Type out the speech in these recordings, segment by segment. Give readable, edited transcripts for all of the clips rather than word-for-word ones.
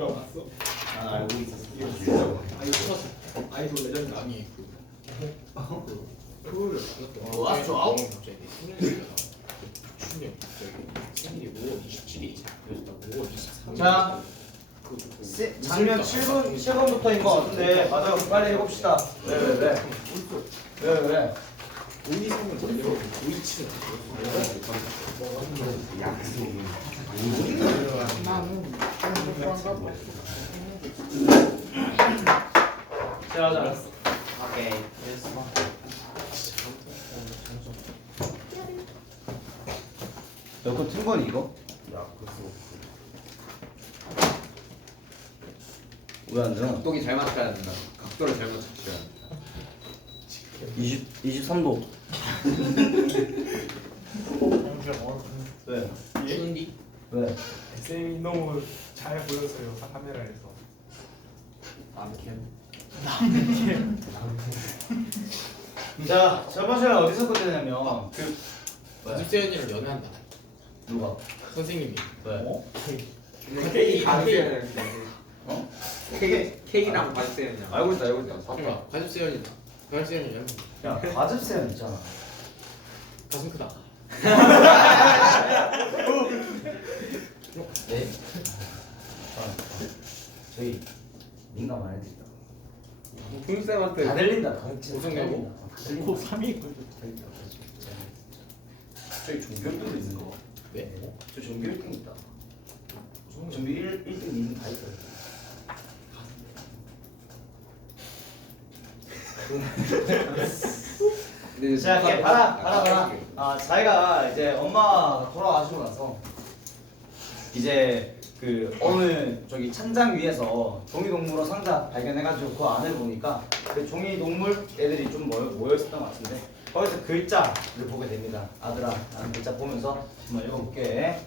누가 왔어? 아 알고 있었어. 이거 진짜 아이돌 레전드 남이 그거를 왔어? 아우? 갑자기 생일이야. 춘영 갑자기 생일이 5월 27일이지. 그래서 나 5월 23일. 자, 장면 7분부터인 것 같은데 맞아요. 빨리 해봅시다. 왜? 523을 제대로 527은 자. 오케이. 너거 튼 건 이거? 야, 그거 왜 안 되나? 각도기 잘 맞춰야 된다. 각도를 잘 맞춰야 된다. 23도. 왜? 추운디? 왜? 쌤이 너무 잘 보였어요 카메라에서. 남캠. 자, 저번 시간에 어디서 끝내냐면 연습생이랑 연애한다. 누가? 선생님이. 왜? 케이크 케이크. 어? 케이크랑 맛있어요. 알고 있다. 그러니까 과즙세연이다. 과즙세연이 야, 과즙세연 있잖아. 가슴 크다. 네. 저희 민감 안 해드린다. kum쌤한테 다 들린다. 다 오성내고? 들린다. 3위 저희 종교도 있는 거. 네? 저 종교 1등 있다. 종교 1등, 2등 다 있어요. 자, 이렇게 봐라. 아, 자기가 이제 엄마 돌아가시고 나서 이제 그 어느 저기 찬장 위에서 종이동물원 상자 발견해가지고 그 안을 보니까 그 종이동물 애들이 좀 모여 있었던 것 같은데 거기서 글자를 보게 됩니다. 아들아, 나는 글자 보면서 한번 읽어볼게.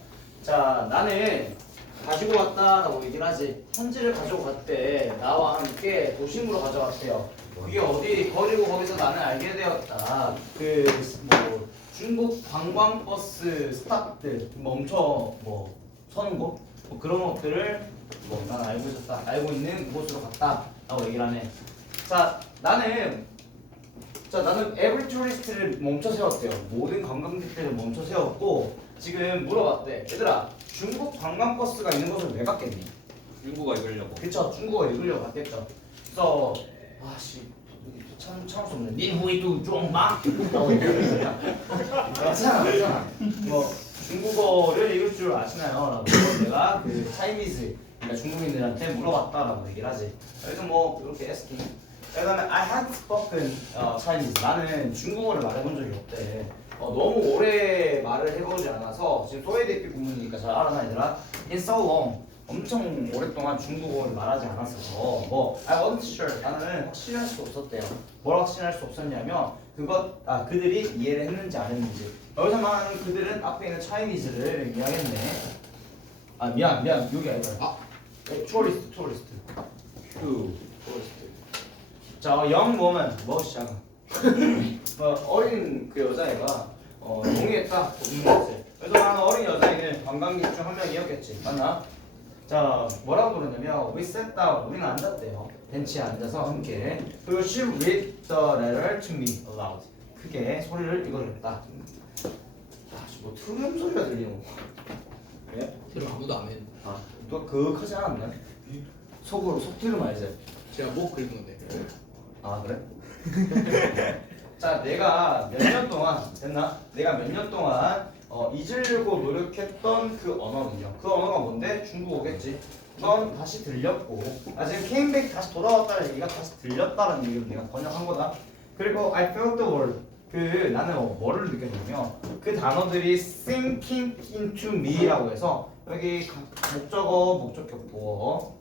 자, 나는 가지고 왔다라고 얘기를 하지. 편지를 가지고 갔대. 나와 함께 도심으로 가져왔대요. 그게 어디 거리고 거기서 나는 알게 되었다. 그 뭐 중국 관광버스 스탑들 멈춰 뭐 서는 곳, 뭐 그런 것들을 뭐 나는 알고 있는 곳으로 갔다라고 얘기를 하네. 자, 나는 every tourist를 멈춰 세웠대요. 모든 관광객들을 멈춰 세웠고 지금 물어봤대. 얘들아, 중국 관광버스가 있는 곳을 왜 갔겠니? 중국어 읽으려고. 그쵸, 중국어 읽으려고 갔겠죠. 그래서 아씨 참을 수 없네. 닌 후이도 좀 막. 괜찮아. 뭐 중국어를 읽을 줄 아시나요? 라고 내가 그 차이니즈, 그러니까 중국인들한테 물어봤다라고 얘기를 하지. 그래서 뭐 이렇게 asking. 그다음에 I haven't spoken Chinese. 나는 중국어를 말해본 적이 없대. 너무 오래 말을 해보지 않아서 지금 소외대표 부문이니까 잘 알아나 얘들아. In so long. 엄청 오랫동안 중국어를 말하지 않았어서 뭐 I wasn't sure. 나는 확신할 수 없었대요. 뭘 확신할 수 없었냐면 그들이 이해를 했는지 안 했는지. 여기서 말하는 그들은 앞에 있는 차이니즈를 이야기했네. 아 미안 여기 아니라 투어리스트 큐. 자, young woman 무엇이잖아. 어린 그 여자애가 동의했다. 그래서 나는 어린 여자애는 관광객 중 한 명이었겠지. 맞나? 자, 뭐라고 그러냐면 we sat down. 우리는 앉았대요. 벤치에 앉아서 함께. 그리고 she read the letter to me aloud. 크게 소리를 읽어줬다. 뭐 투명 소리가 들리노? 왜? 그럼 아무도 안 했는데. 너 그거까지 않았나? 속으로 속 들으면 알지. 제가 목 긁은 건데. 아 그래? 자, 내가 몇 년 동안 됐나? 내가 몇 년 동안 잊으려고 노력했던 그 언어는요. 그 언어가 뭔데? 중국어겠지. 넌 다시 들렸고, 지금 came back 다시 돌아왔다는 얘기가 다시 들렸다는 얘기를 내가 번역한 거다. 그리고 I felt the word. 나는 뭐를 느꼈냐면 그 단어들이 sinking into me라고 해서 여기 목적어, 목적격 보어.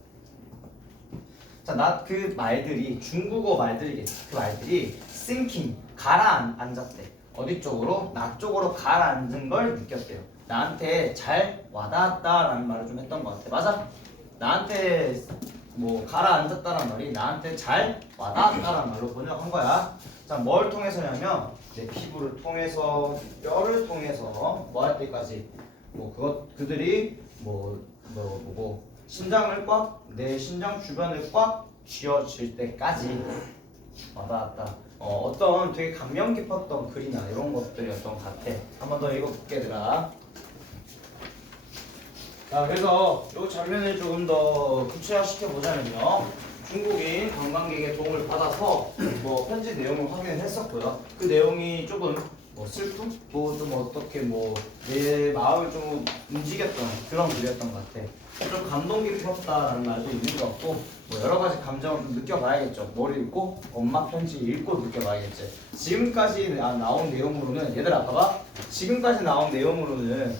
자, 나 그 말들이 중국어 말들이겠지. 그 말들이 sinking 가라앉았대. 어디 쪽으로? 나 쪽으로 가라앉은 걸 느꼈대요. 나한테 잘 와닿았다라는 말을 좀 했던 것 같아. 맞아? 나한테 뭐 가라앉았다는 말이 나한테 잘 와닿았다라는 말로 번역한 거야. 자, 뭘 통해서냐면 내 피부를 통해서, 뼈를 통해서 뭐 할 때까지 그들이 뭐고 심장을 꽉, 내 심장 주변을 꽉 쥐어질 때까지 와닿았다. 어떤 되게 감명 깊었던 글이나 이런 것들이었던 것 같아. 한 번 더 읽어볼게 얘들아. 자, 그래서 이 장면을 조금 더 구체화시켜 보자면요. 중국인 관광객의 도움을 받아서 뭐 편지 내용을 확인을 했었고요. 그 내용이 조금 뭐 슬픔, 좀 어떻게 뭐 내 마음을 좀 움직였던 그런 글이었던 것 같아. 좀 감동 깊었다라는 말도 있는 것 같고 뭐 여러 가지 감정을 좀 느껴봐야겠죠. 뭘 읽고 엄마 편지 읽고 느껴봐야겠지. 지금까지 나온 내용으로는 얘들아 봐봐. 지금까지 나온 내용으로는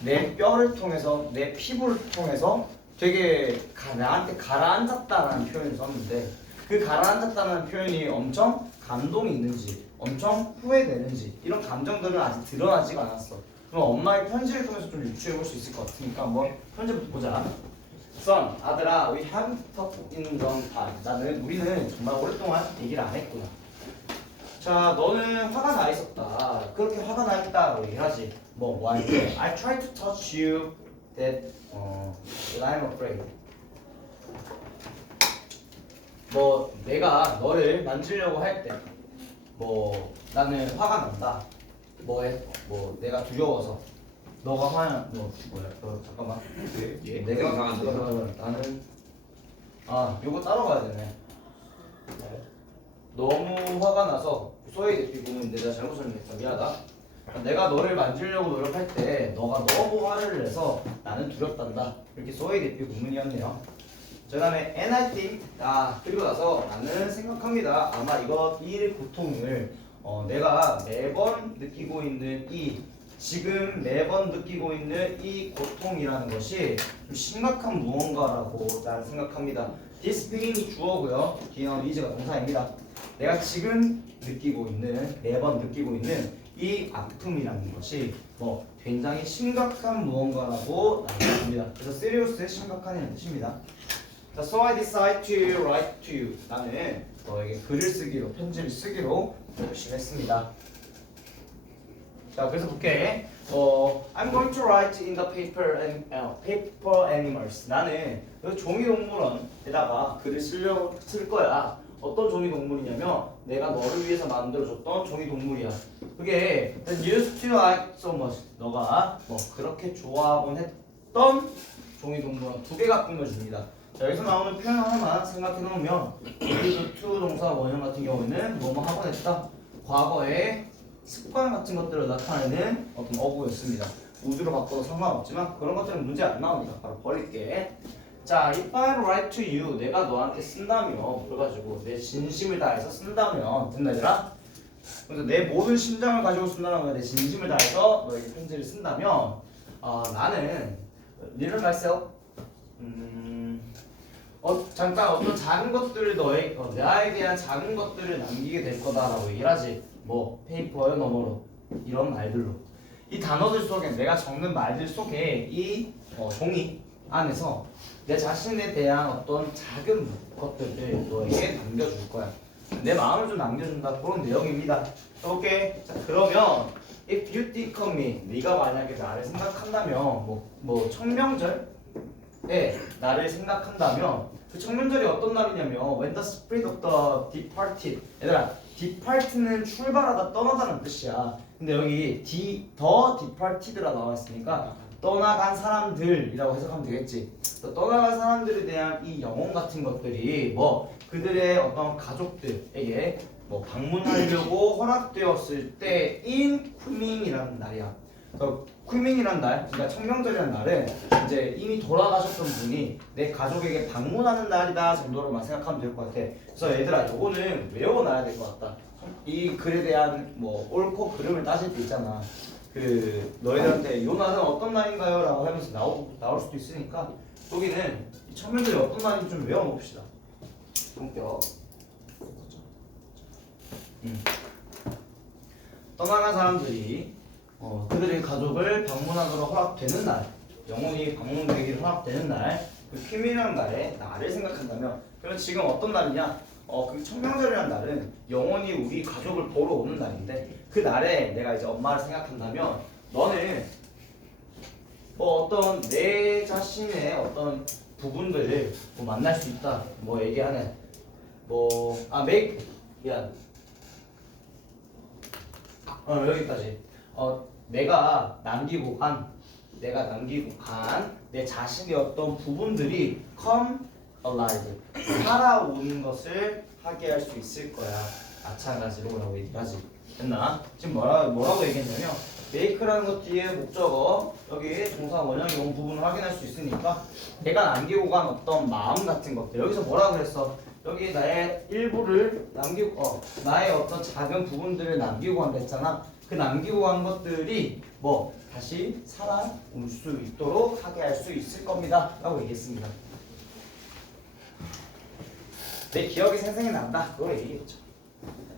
내 뼈를 통해서 내 피부를 통해서 되게 나한테 가라앉았다라는 표현을 썼는데 그 가라앉았다는 표현이 엄청 감동이 있는지 엄청 후회되는지 이런 감정들은 아직 드러나지가 않았어. 그럼 엄마의 편지를 통해서 좀 유추해 볼 수 있을 것 같으니까 한번 편지부터 보자. Son, 아들아, we haven't talked in long time. 우리는 정말 오랫동안 얘기를 안 했구나. 자, 너는 화가 나 있었다. 그렇게 화가 나 있다고 얘기하지. 뭐 할 때? I tried to touch you that I'm afraid. 뭐 내가 너를 만지려고 할 때, 뭐 나는 화가 난다. 뭐해? 뭐 내가 두려워서. 너가 뭐야? 잠깐만. 예. 내가 이상한데. 나는 요거 따로 가야 되네. 너무 화가 나서 소위 대피구문인데 내가 잘못 설명했다. 미안하다. 내가 너를 만지려고 노력할 때 너가 너무 화를 내서 나는 두렵단다. 이렇게 소위 대피 구문이었네요. 그 다음에 and I think 그리고 나서 나는 생각합니다. 아마 이 고통을 내가 매번 느끼고 있는 지금 매번 느끼고 있는 이 고통이라는 것이 좀 심각한 무언가라고 나는 생각합니다. This pain이 주어고요. 기억 이즈가 동사입니다. 내가 지금 매번 느끼고 있는 이 아픔이라는 것이 뭐 굉장히 심각한 무언가라고 나는 생각합니다. 그래서 serious의 심각한이라는 뜻입니다. 자, so I decide to write to you. 나는 너에게 글을 쓰기로, 편지를 쓰기로 결심했습니다. 자, 그래서 볼게. I'm going to write in the paper animals. 나는 여기 종이 동물원에다가 글을 쓸 거야. 어떤 종이 동물이냐면 내가 너를 위해서 만들어줬던 종이 동물이야. 그게 used to like so much. 너가 뭐 그렇게 좋아하곤 했던 종이 동물원 2개가 꾸며줍니다. 자, 여기서 나오는 표현 하나만 생각해 놓으면 used to 동사 원형 같은 경우에는 뭐뭐 하곤 했다. 과거의 습관 같은 것들을 나타내는 어떤 어구였습니다. 우주로 바꿔도 상관없지만 그런 것들은 문제 안 나오니까 바로 버릴게. 자, if I write to you, 내가 너한테 쓴다면, 그래가지고 내 진심을 다해서 쓴다면, 됐나 얘들아? 그래서 내 모든 심장을 가지고 쓴다는 거야. 내 진심을 다해서 너에게 편지를 쓴다면, 나는 little myself, 잠깐 어떤 작은 것들을 나에 대한 작은 것들을 남기게 될 거다라고 얘기를 하지. 뭐 페이퍼의 너머로 이런 말들로 이 단어들 속에 내가 적는 말들 속에 이 종이 안에서 내 자신에 대한 어떤 작은 것들을 너에게 남겨줄 거야. 내 마음을 좀 남겨준다. 그런 내용입니다. 오케이. 자, 그러면 if you think of me, 네가 만약에 나를 생각한다면 뭐 청명절에 나를 생각한다면 그 청명절이 어떤 날이냐면 when the spirit of the departed. 얘들아, depart는 출발하다 떠나다는 뜻이야. 근데 여기 the departed라 나와있으니까 떠나간 사람들이라고 해석하면 되겠지. 떠나간 사람들에 대한 이 영혼 같은 것들이 뭐 그들의 어떤 가족들에게 뭐 방문하려고 허락되었을 때인 쿠밍이라는 날이야. 쿠밍이라는 날, 그러니까 청명절이라는 날은 이제 이미 돌아가셨던 분이 내 가족에게 방문하는 날이다 정도로만 생각하면 될 것 같아. 그래서 얘들아, 요거는 외워놔야 될 것 같다. 이 글에 대한 뭐 옳고 그름을 따질 때 있잖아. 너희들한테 요 날은 어떤 날인가요? 라고 하면서 나올 수도 있으니까 여기는 이 청명절이 어떤 날인지 좀 외워놓읍시다. 본격. 떠나간 사람들이 그들의 가족을 방문하도록 허락되는 날, 영혼이 방문되기를 허락되는 날, 그 퀴미라는 날에 나를 생각한다면, 그럼 지금 어떤 날이냐? 그 청명절이라는 날은 영혼이 우리 가족을 보러 오는 날인데, 그 날에 내가 이제 엄마를 생각한다면, 너는 뭐 어떤 내 자신의 어떤 부분들을 뭐 만날 수 있다 뭐 얘기하네. make 미안. 여기까지. 내가 남기고 간 내 자신의 어떤 부분들이 come alive 살아오는 것을 하게 할 수 있을 거야. 마찬가지로라고 얘기하지. 됐나? 지금 뭐라고 얘기했냐면 make라는 것 뒤에 목적어 여기 동사 원형이 온 부분을 확인할 수 있으니까 내가 남기고 간 어떤 마음 같은 것들 여기서 뭐라고 그랬어? 여기 나의 일부를 남기고 나의 어떤 작은 부분들을 남기고 간다 했잖아. 그 남기고 간 것들이 뭐 다시 살아올 수 있도록 하게 할 수 있을 겁니다 라고 얘기했습니다. 내 기억이 생생히 난다 그걸 얘기했죠.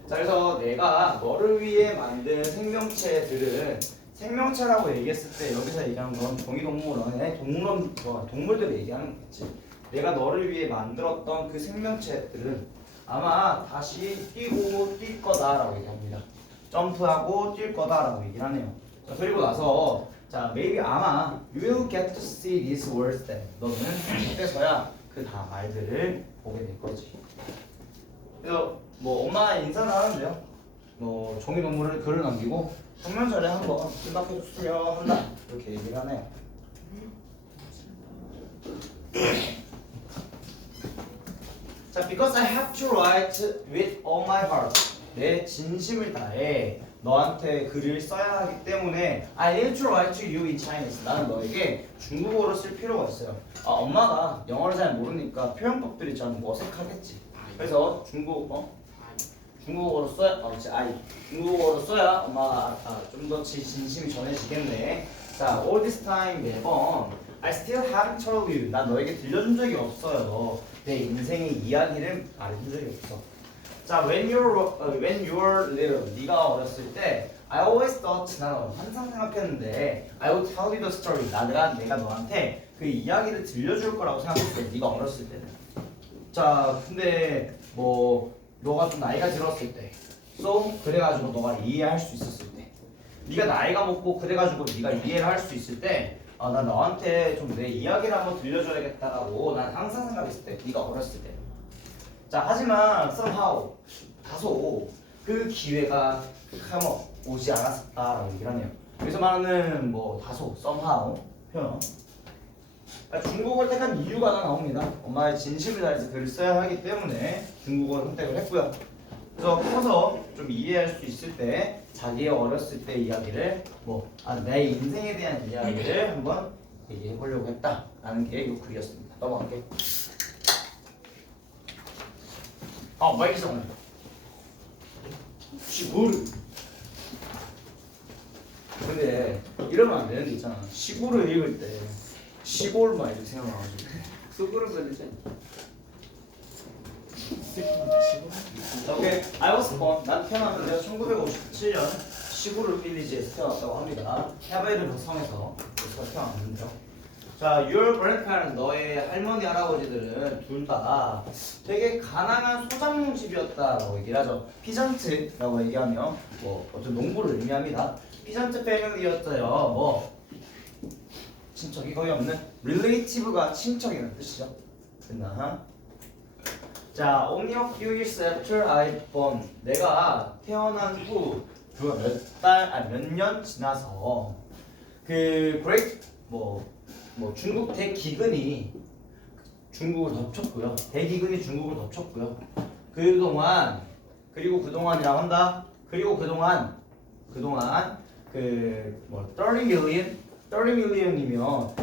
자, 그래서 내가 너를 위해 만든 생명체들은 생명체라고 얘기했을 때 여기서 얘기하는 건 종이동물원의 동물들을 얘기하는 거겠지. 내가 너를 위해 만들었던 그 생명체들은 아마 다시 뛰고 뛸 거다라고 얘기합니다. 점프하고 뛸 거다라고 얘기를 하네요. 자, 그리고 나서 자, maybe 아마 you will get to see these words then. 너는 그때서야 그 다 말들을 보게 될 거지. 그래서 뭐 엄마 인사를 하는데요. 뭐 종이동물을 글을 남기고 성명절에 한번 생각해 주세요 한다 이렇게 얘기를 하네요. 자, because I have to write with all my heart. 내 진심을 다해 너한테 글을 써야 하기 때문에 I need to write to you in Chinese. 나는 너에게 중국어로 쓸 필요가 있어요. 엄마가 영어를 잘 모르니까 표현법들이 좀 어색하겠지. 그래서 중국어로 써야 중국어로 써야 엄마가 좀 더 진심이 전해지겠네. 자, all this time 매번 I still haven't told you. 난 너에게 들려준 적이 없어요. 내 인생의 이야기를 말해준 적이 없어. 자, when you're little, 네가 어렸을 때 I always thought, 나는 항상 생각했는데 I would tell you the story. 내가 너한테 그 이야기를 들려줄 거라고 생각했어. 네가 어렸을 때는. 자, 근데 뭐 너가 좀 나이가 들었을 때, 그래가지고 너가 이해할 수 있었을 때, 네가 나이가 먹고 그래가지고 네가 이해를 할 수 있을 때, 나 너한테 좀 내 이야기를 한번 들려줘야겠다라고 난 항상 생각했을 때, 네가 어렸을 때. 자, 하지만 somehow 다소 그 기회가 오지 않았다라고 얘기를 하네요. 여기서 말하는 뭐 다소 somehow 표현. 중국어를 택한 이유가 하나 나옵니다. 엄마의 진심을 다해서 글을 써야 하기 때문에 중국어를 선택을 했고요. 그래서 커서 좀 이해할 수 있을 때 자기의 어렸을 때 이야기를 내 인생에 대한 이야기를 한번 얘기해 보려고 했다라는 게 이 글이었습니다. 넘어갈게요. 마이크성 시골. 근데 이러면 안 되는 게 있잖아. 시골을 읽을 때 시골 막 이렇게 생각나가지고 속으로 걸리지. 오케이. I was born. 난 태어났는데 1957년 시골 빌리지에서 태어났다고 합니다. 헤베르 성에서 태어났는데요. 자, your grandparents, 너의 할머니 할아버지들은 둘 다 되게 가난한 소작농 집이었다라고 얘기를 하죠. 피전트라고 얘기하면 어떤 농부를 의미합니다. 피전트 패밀리였어요. 친척이 거의 없는 relative가 친척이라는 뜻이죠. 됐나? 자, only a few years after I born. 내가 태어난 후 몇 년 지나서 그 great 중국 대기근이 중국을 덮쳤고요. 대기근이 중국을 덮쳤고요. 그동안이라고 한다. 그리고 그동안 30 million이면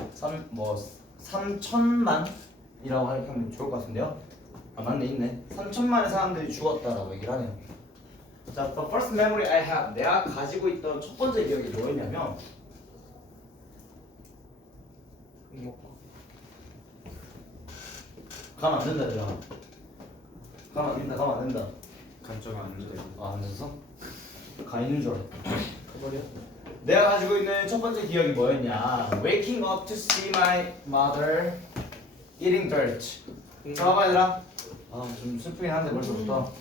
3천만이라고 하면 좋을 것 같은데요. 맞네, 있네. 3천만의 사람들이 죽었다라고 얘기를 하네요. 자, the first memory I have. 내가 가지고 있던 첫 번째 기억이 뭐였냐면 가면 안 된다, 얘들아. 가면 안 된다. 간점 안 주대. 안 됐어? 가 있는 줄 알았다. 내가 가지고 있는 첫 번째 기억이 뭐였냐? Waking up to see my mother eating dirt. 봐봐, 얘들아. 좀 슬프긴 한데 벌써부터.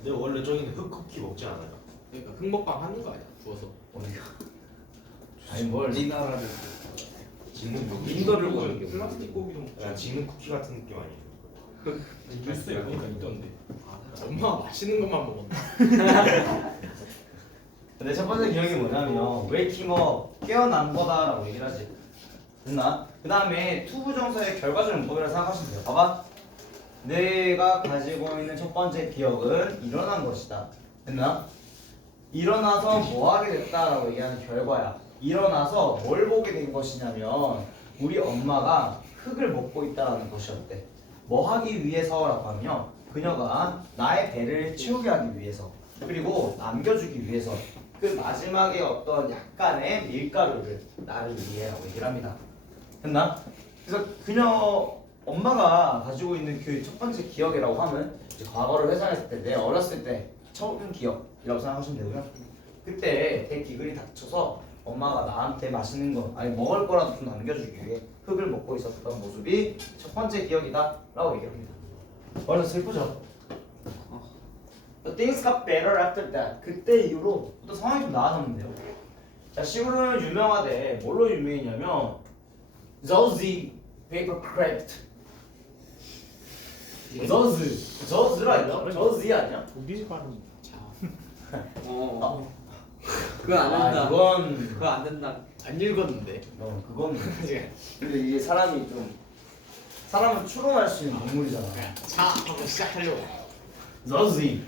근데 원래 저기는 흑쿠키 먹지 않아요? 그러니까 흑먹방 하는 거 아니야? 구워서. 어디가? 아니 뭘? 우리나라를 짓는 쿠키. 인도를 보는 게 플라스틱 고기도 약간 짓는 쿠키 같은 느낌 아니에요? 뉴스에 보니까 있던데. 엄마가 맛있는 것만 먹었나? 근데 첫 번째 기억이 뭐냐면 웨이킹업 깨어난 거다라고 얘기를 하지. 됐나? 그 다음에 투부정사의 결과적 문법이라고 생각하시면 돼요. 봐봐. 내가 가지고 있는 첫 번째 기억은 일어난 것이다. 됐나? 일어나서 뭐 하게 됐다라고 얘기하는 결과야. 일어나서 뭘 보게 된 것이냐면 우리 엄마가 흙을 먹고 있다라는 것이었대. 뭐 하기 위해서라고 하면 그녀가 나의 배를 채우게 하기 위해서 그리고 남겨주기 위해서 그 마지막에 어떤 약간의 밀가루를 나를 위해라고 얘기를 합니다. 됐나? 그래서 그녀 엄마가 가지고 있는 그 첫 번째 기억이라고 하면 이제 과거를 회상했을 때 내 어렸을 때 처음 기억이라고 생각하시면 되고요. 그때 내 기근이 닥쳐서 엄마가 나한테 맛있는 거 아니 먹을 거라도 좀 남겨주기 위해 흙을 먹고 있었던 모습이 첫 번째 기억이다 라고 얘기합니다. 얼른 슬프죠? But things got better after that. 그때 이후로 또 상황이 좀 나아졌는데요. 자, 시골은 유명하대. 뭘로 유명했냐면 저지 페이퍼 크래프트. 저즈라 했나? 저지 아니야? 우리 발음 자, 그거 안 된다. 이건 그거 안 된다. 안 읽었는데. 그건 이제 근데 이게 사람이 좀 사람을 추론할 수 있는 동물이잖아. 자 한번 시작하려고. 저지.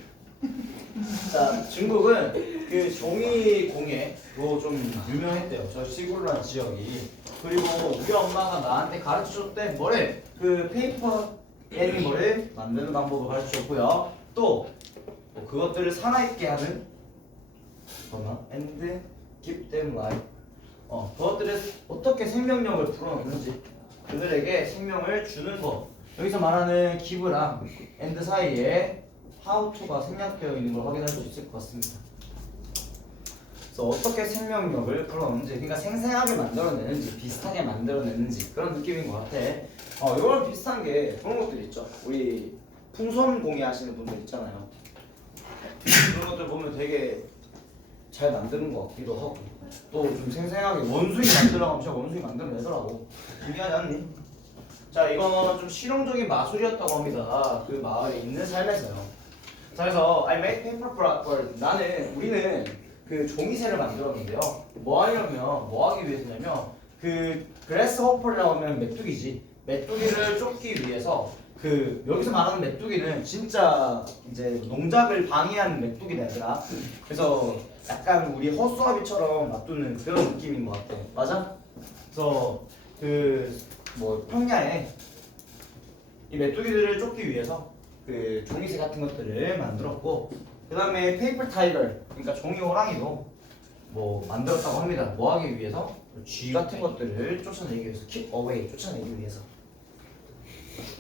자, 중국은 그 종이 공예로 좀 유명했대요. 저 시골이라는 지역이. 그리고 우리 엄마가 나한테 가르쳐줬대. 뭐래? 그 페이퍼 애니멀을 만드는 방법을 가르쳐줬고요. 또뭐 그것들을 살아있게 하는 뭐나? And keep them alive. 그것들을 어떻게 생명력을 불어넣는지 그들에게 생명을 주는 것. 여기서 말하는 give랑 and 사이에 how to가 생략되어 있는 걸 확인할 수 있을 것 같습니다. 그래서 어떻게 생명력을 불어넣는지, 그러니까 생생하게 만들어내는지, 비슷하게 만들어내는지 그런 느낌인 것 같아. 이거랑 비슷한 게 그런 것들 있죠. 우리 풍선 공예 하시는 분들 있잖아요. 그런 것들 보면 되게 잘 만드는 것 같기도 하고 또 좀 생생하게 원숭이 만들어가면 진짜 원숭이 만들어내더라고. 신기하지 않니? 자, 이건 좀 실용적인 마술이었다고 합니다. 그 마을에 있는 삶에서요. 자, 그래서 I made paper bird. 우리는 그 종이새를 만들었는데요. 뭐 하기 위해서냐면 그 grasshopper라고 하면 메뚜기지. 메뚜기를 쫓기 위해서 그 여기서 말하는 메뚜기는 진짜 이제 농작을 방해하는 메뚜기다 얘들아. 그래서 약간 우리 허수아비처럼 놔두는 그런 느낌인 것 같아. 맞아? 그래서 그 뭐 평야에 이 메뚜기들을 쫓기 위해서 그 종이새 같은 것들을 만들었고 그 다음에 페이퍼 타이거 그러니까 종이 호랑이도 뭐 만들었다고 합니다. 뭐 하기 위해서? 쥐 같은 것들을 쫓아내기 위해서 keep away 쫓아내기 위해서.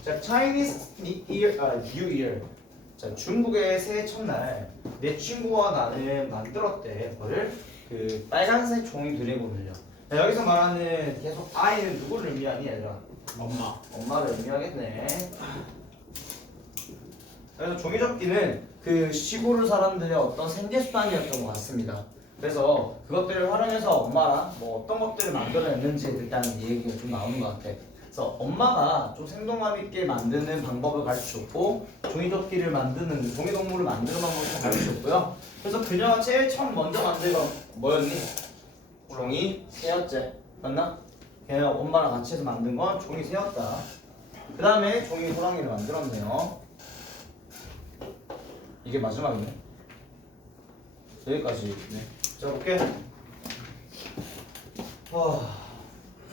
자, Chinese New Year. 자, 중국의 새해 첫날 내 친구와 나는 만들었대. 뭐를? 그 빨간색 종이 드래곤을요. 자, 여기서 말하는 계속 I는 누구를 의미하니 얘들아? 엄마를 의미하겠네. 그래서 종이접기는 그 시골 사람들의 어떤 생계수단이었던 것 같습니다. 그래서 그것들을 활용해서 엄마랑 뭐 어떤 것들을 만들어냈는지 일단 얘기가 좀 나오는 것 같아. 그래서 엄마가 좀 생동감 있게 만드는 방법을 가르쳐줬고 종이접기를 만드는 종이동물을 만드는 방법을 가르쳐줬고요. 그래서 그녀가 제일 처음 먼저 만든 건 뭐였니? 종이새였지. 맞나? 걔가 엄마랑 같이 해서 만든 건 종이새였다. 그 다음에 종이 호랑이를 만들었네요. 이게 마지막이네. 여기까지. 네. 자, 볼게.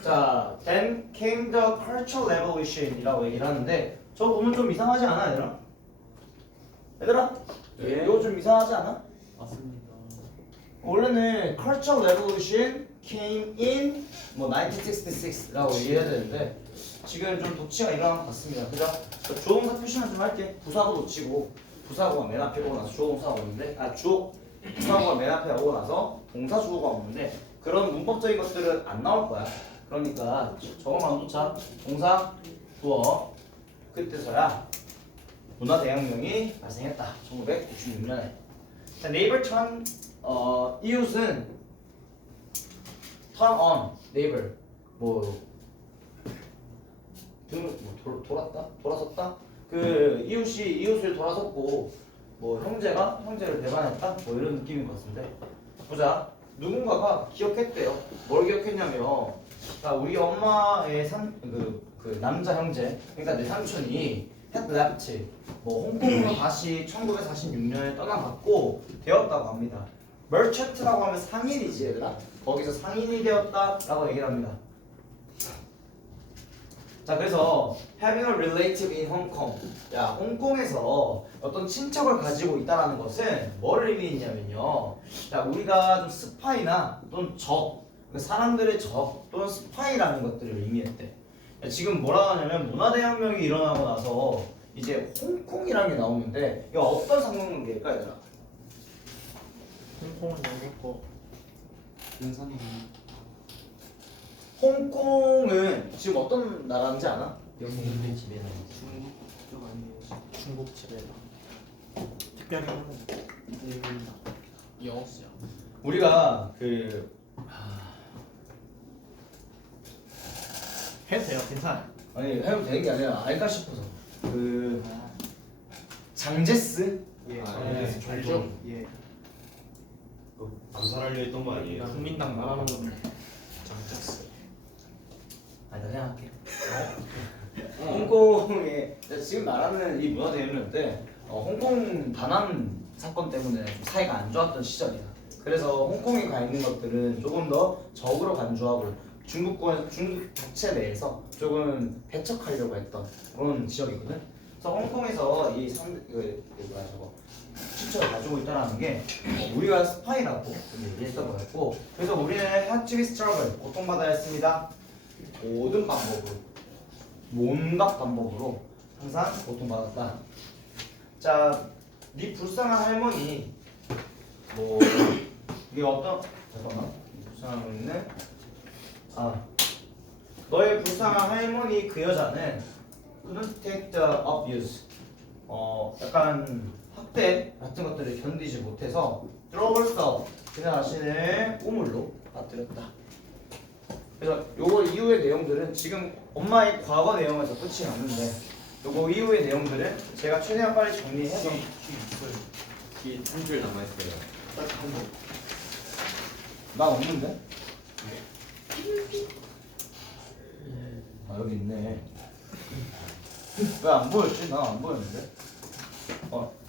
자, then came the cultural revolution이라고 얘기를 하는데 저거 보면 좀 이상하지 않아, 얘들아? 얘들아? 예. 이거 좀 이상하지 않아? 맞습니다. 원래는 cultural revolution came in 뭐 1966라고 얘기해야 되는데 지금 좀 도치가 일어난 것 같습니다. 그죠? 주어동사 표시만 좀 할게. 부사고 놓치고 부사고가 맨 앞에 오고 나서 주어동사가 오는데 부사고가 맨 앞에 오고 나서 동사 주어가 오는데 그런 문법적인 것들은 안 나올 거야. 그러니까 저거만 놓자. 동사 주어 그때서야 문화대혁명이 발생했다. 1996년에. 자, 네이버 turn 이웃은 turn on 네이버 뭐 돌았다? 돌아섰다? 그 이웃이 이웃을 돌아섰고 뭐 형제가 형제를 배반했다? 뭐 이런 느낌인 것 같은데 보자. 누군가가 기억했대요. 뭘 기억했냐면 자, 우리 엄마의 그 남자 형제 그러니까 내 삼촌이 had left 뭐 홍콩으로 다시 1946년에 떠나갔고 되었다고 합니다. merchant라고 하면 상인이지 얘들아. 거기서 상인이 되었다라고 얘기를 합니다. 자 그래서 having a relative in Hong Kong 야 홍콩에서 어떤 친척을 가지고 있다라는 것은 뭐를 의미했냐면요 자 우리가 좀 스파이나 또는 적 그 사람들의 적 또는 스파이라는 것들을 의미했대. 야, 지금 뭐라고 하냐면 문화대혁명이 일어나고 나서 이제 홍콩이라는 게 나오는데 이거 어떤 상관관계일까 얘들아? 홍콩은 영국 거. 윤선이 홍콩은 지금 어떤 나라인지 아나? 영국의 집에는 중국 쪽 아니에요. 중국 집에. 특별히 하는 영어스야. 우리가 해도 돼요. 괜찮아요. 아니 해도 되는 게 아니라 알까 싶어서 그 장제스 예. 네, 알죠? 예. 암살하려 했던 거 아니에요? 국민당 말하는 건 장작스. 아니 나 그냥 할게. 홍콩에 지금 말하는 이 문화대혁명 때 홍콩 반환 사건 때문에 좀 사이가 안 좋았던 시절이야. 그래서 홍콩에 가 있는 것들은 조금 더 적으로 간주하고 중국 자체 내에서 조금 배척하려고 했던 그런 지역이거든. 그래서 홍콩에서 뭐야 저거 친척을 가지고 있다라는 게 우리가 스파이라고 얘기했던 거였고 그래서 우리는 had to be struggle 고통받아야 했습니다. 모든 방법으로 온갖 방법으로 항상 고통받았다. 자, 네 불쌍한 할머니 뭐 이게 어떤 잠깐만 불쌍한 할머니는 너의 불쌍한 할머니 그 여자는 couldn't take the abuse 약간 학대 같은 것들을 견디지 못해서 throw herself 그녀 자신을 우물로 빠뜨렸다. 그래서 요거 이후의 내용들은 지금 엄마의 과거 내용에서 끝이 났는데 요거 이후의 내용들은 제가 최대한 빨리 정리해서 뒤에 한 줄 남아있어요. 나 없는데? 아 여기 있네. 왜 안 보였지? 난 안 보였는데.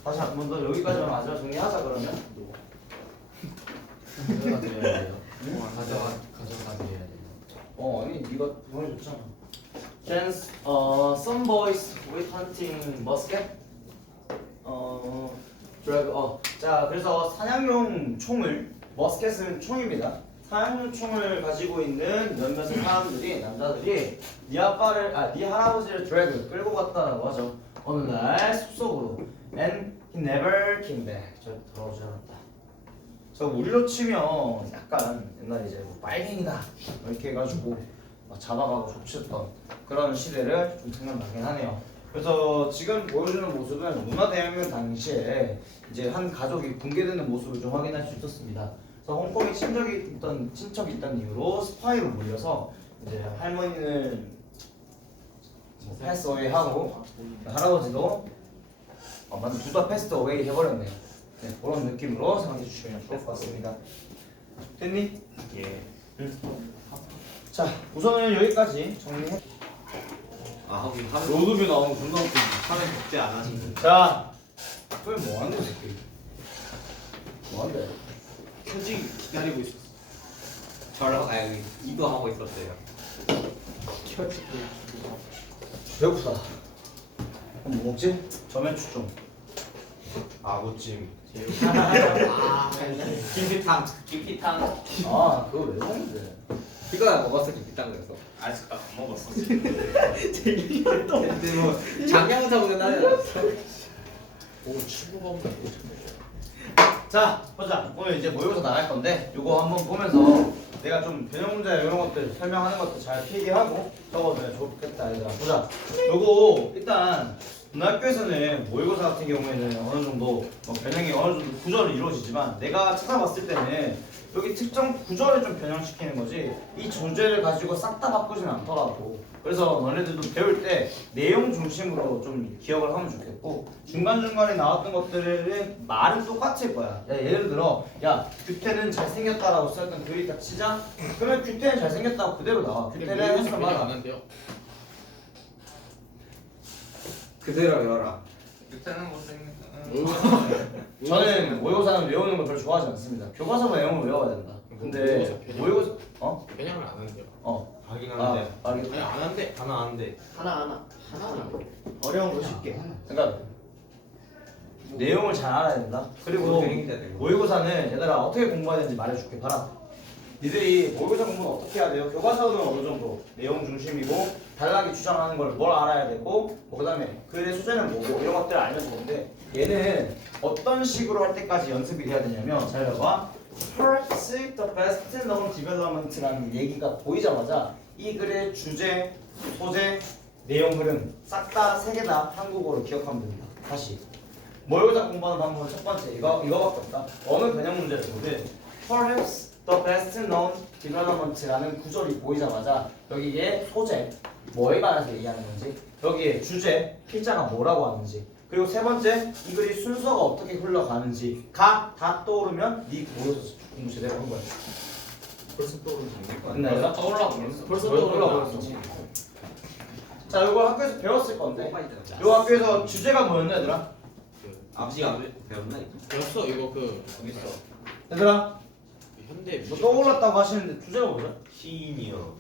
다시 한 번 더 여기까지만 마지막 정리하자 그러면. 가져가드려야 돼요. 가져가드려야 돼요. 아니 네가 보내줬잖아. Hence, some boys with hunting musket. 자 그래서 사냥용 총을 머스켓은 총입니다. 사냥용 총을 가지고 있는 몇몇 사람들이 남자들이 네 할아버지를 드래그 끌고 갔다라고 하죠. 어느 날 숲속으로 and he never came back. 저 돌아오지 않았다. 저 우리로 치면 약간 옛날에 이제 뭐 빨갱이다 이렇게 해가지고 막 잡아가고 족쳤던 그런 시대를 좀 생각나긴 하네요. 그래서 지금 보여주는 모습은 문화대혁명 당시에 이제 한 가족이 붕괴되는 모습을 좀 확인할 수 있었습니다. 그래서 홍콩에 친척이 있던 이유로 스파이로 몰려서 이제 할머니는 패스 어웨이 하고 할아버지도 맞아 둘 다 패스 어웨이 해버렸네요. 네, 그런 느낌으로 생각해 주시면 좋을 것 같습니다. 됐니? 예. 자 우선은 여기까지 정리해. 하긴 하면 로드뷰 나오는 거 존나 웃겨. 하면 복제 안 하시는 거. 자 그걸 뭐 하는 거지? 뭐 한대? 켜지 기다리고 있었어. 저랑 이거 하고 있었어요. 켜지. 배고프다. 그럼 뭐 먹지? 저면추 좀. 아구찜. 김피탕. 그거 왜 먹는데? 그거 먹었을 때 비싼 거였어. 아직 안 먹었어. 근데 뭐 장량사보다 나지 않았어. 오 친구가 없네. 자 보자. 오늘 이제 모의고사 나갈 건데 요거 한번 보면서 내가 좀 변형 문제 이런 것들 설명하는 것도 잘 필기하고 적어두면 좋겠다 얘들아. 보자. 요거 일단 고등학교에서는 모의고사 같은 경우에는 어느 정도 변형이 어느 정도 구조로 이루어지지만 내가 찾아봤을 때는 여기 특정 구조를 좀 변형시키는 거지 이 존재를 가지고 싹 다 바꾸진 않더라고. 그래서 너네들도 배울 때 내용 중심으로 좀 기억을 하면 좋겠고 중간중간에 나왔던 것들은 말은 똑같을 거야. 야, 예를 들어 야 규태는 잘생겼다라고 썼던 글이 딱 치자 그러면 규태는 잘생겼다고 그대로 나와. 규태는 했어 안 맞아. 하는데요. 그대로 외워라. 못하는 것은 저는 모의고사는 외우는 걸 별로 좋아하지 않습니다. 교과서 내용을 외워야 된다. 근데 모의고사 편향을 안 하는데요. 하긴 아 하는데 알겠다. 아니 안 한대. 하나 안돼 하나. 어려운 거 쉽게. 그러니까 내용을 잘 알아야 된다. 그리고 행위돼야 되고. 모의고사는 얘들아 어떻게 공부해야 되는지 말해줄게. 봐라. 니들이 모의고사 공부는 어떻게 해야 돼요? 교과서는 어느 정도 내용 중심이고 단락이 주장하는 걸 뭘 알아야 되고 그다음에 글의 소재는 뭐고 이런 것들을 알면 좋은데 얘는 어떤 식으로 할 때까지 연습이 돼야 되냐면 잘 봐봐. Perhaps the best known development라는 얘기가 보이자마자 이 글의 주제, 소재, 내용 흐름 싹 다 세 개 다 한국어로 기억하면 됩니다. 다시 모의고사 공부하는 방법은 첫 번째 이거밖에 없다. 어느 변형 문제를 보든 Perhaps the best known development라는 구절이 보이자마자 여기에 소재, 뭐에 관해서 얘기하는 건지 여기에 주제, 필자가 뭐라고 하는지 그리고 세 번째 이 글이 순서가 어떻게 흘러가는지가 다 떠오르면 네 모의고사 공부 제대로 한 거야. 벌써 떠오르는 거 됐나 얘들아? 떠올라 버렸어. 벌써 떠올라 떠올라 버렸어. 버렸어. 자 이거 학교에서 배웠을 건데 요 학교에서 주제가 뭐였나 얘들아? 아버지가 배웠나? 벌써 이거 그 있어. 얘들아 현대 뭐 떠올랐다고 하시는데 주제가 뭐죠? 시인이요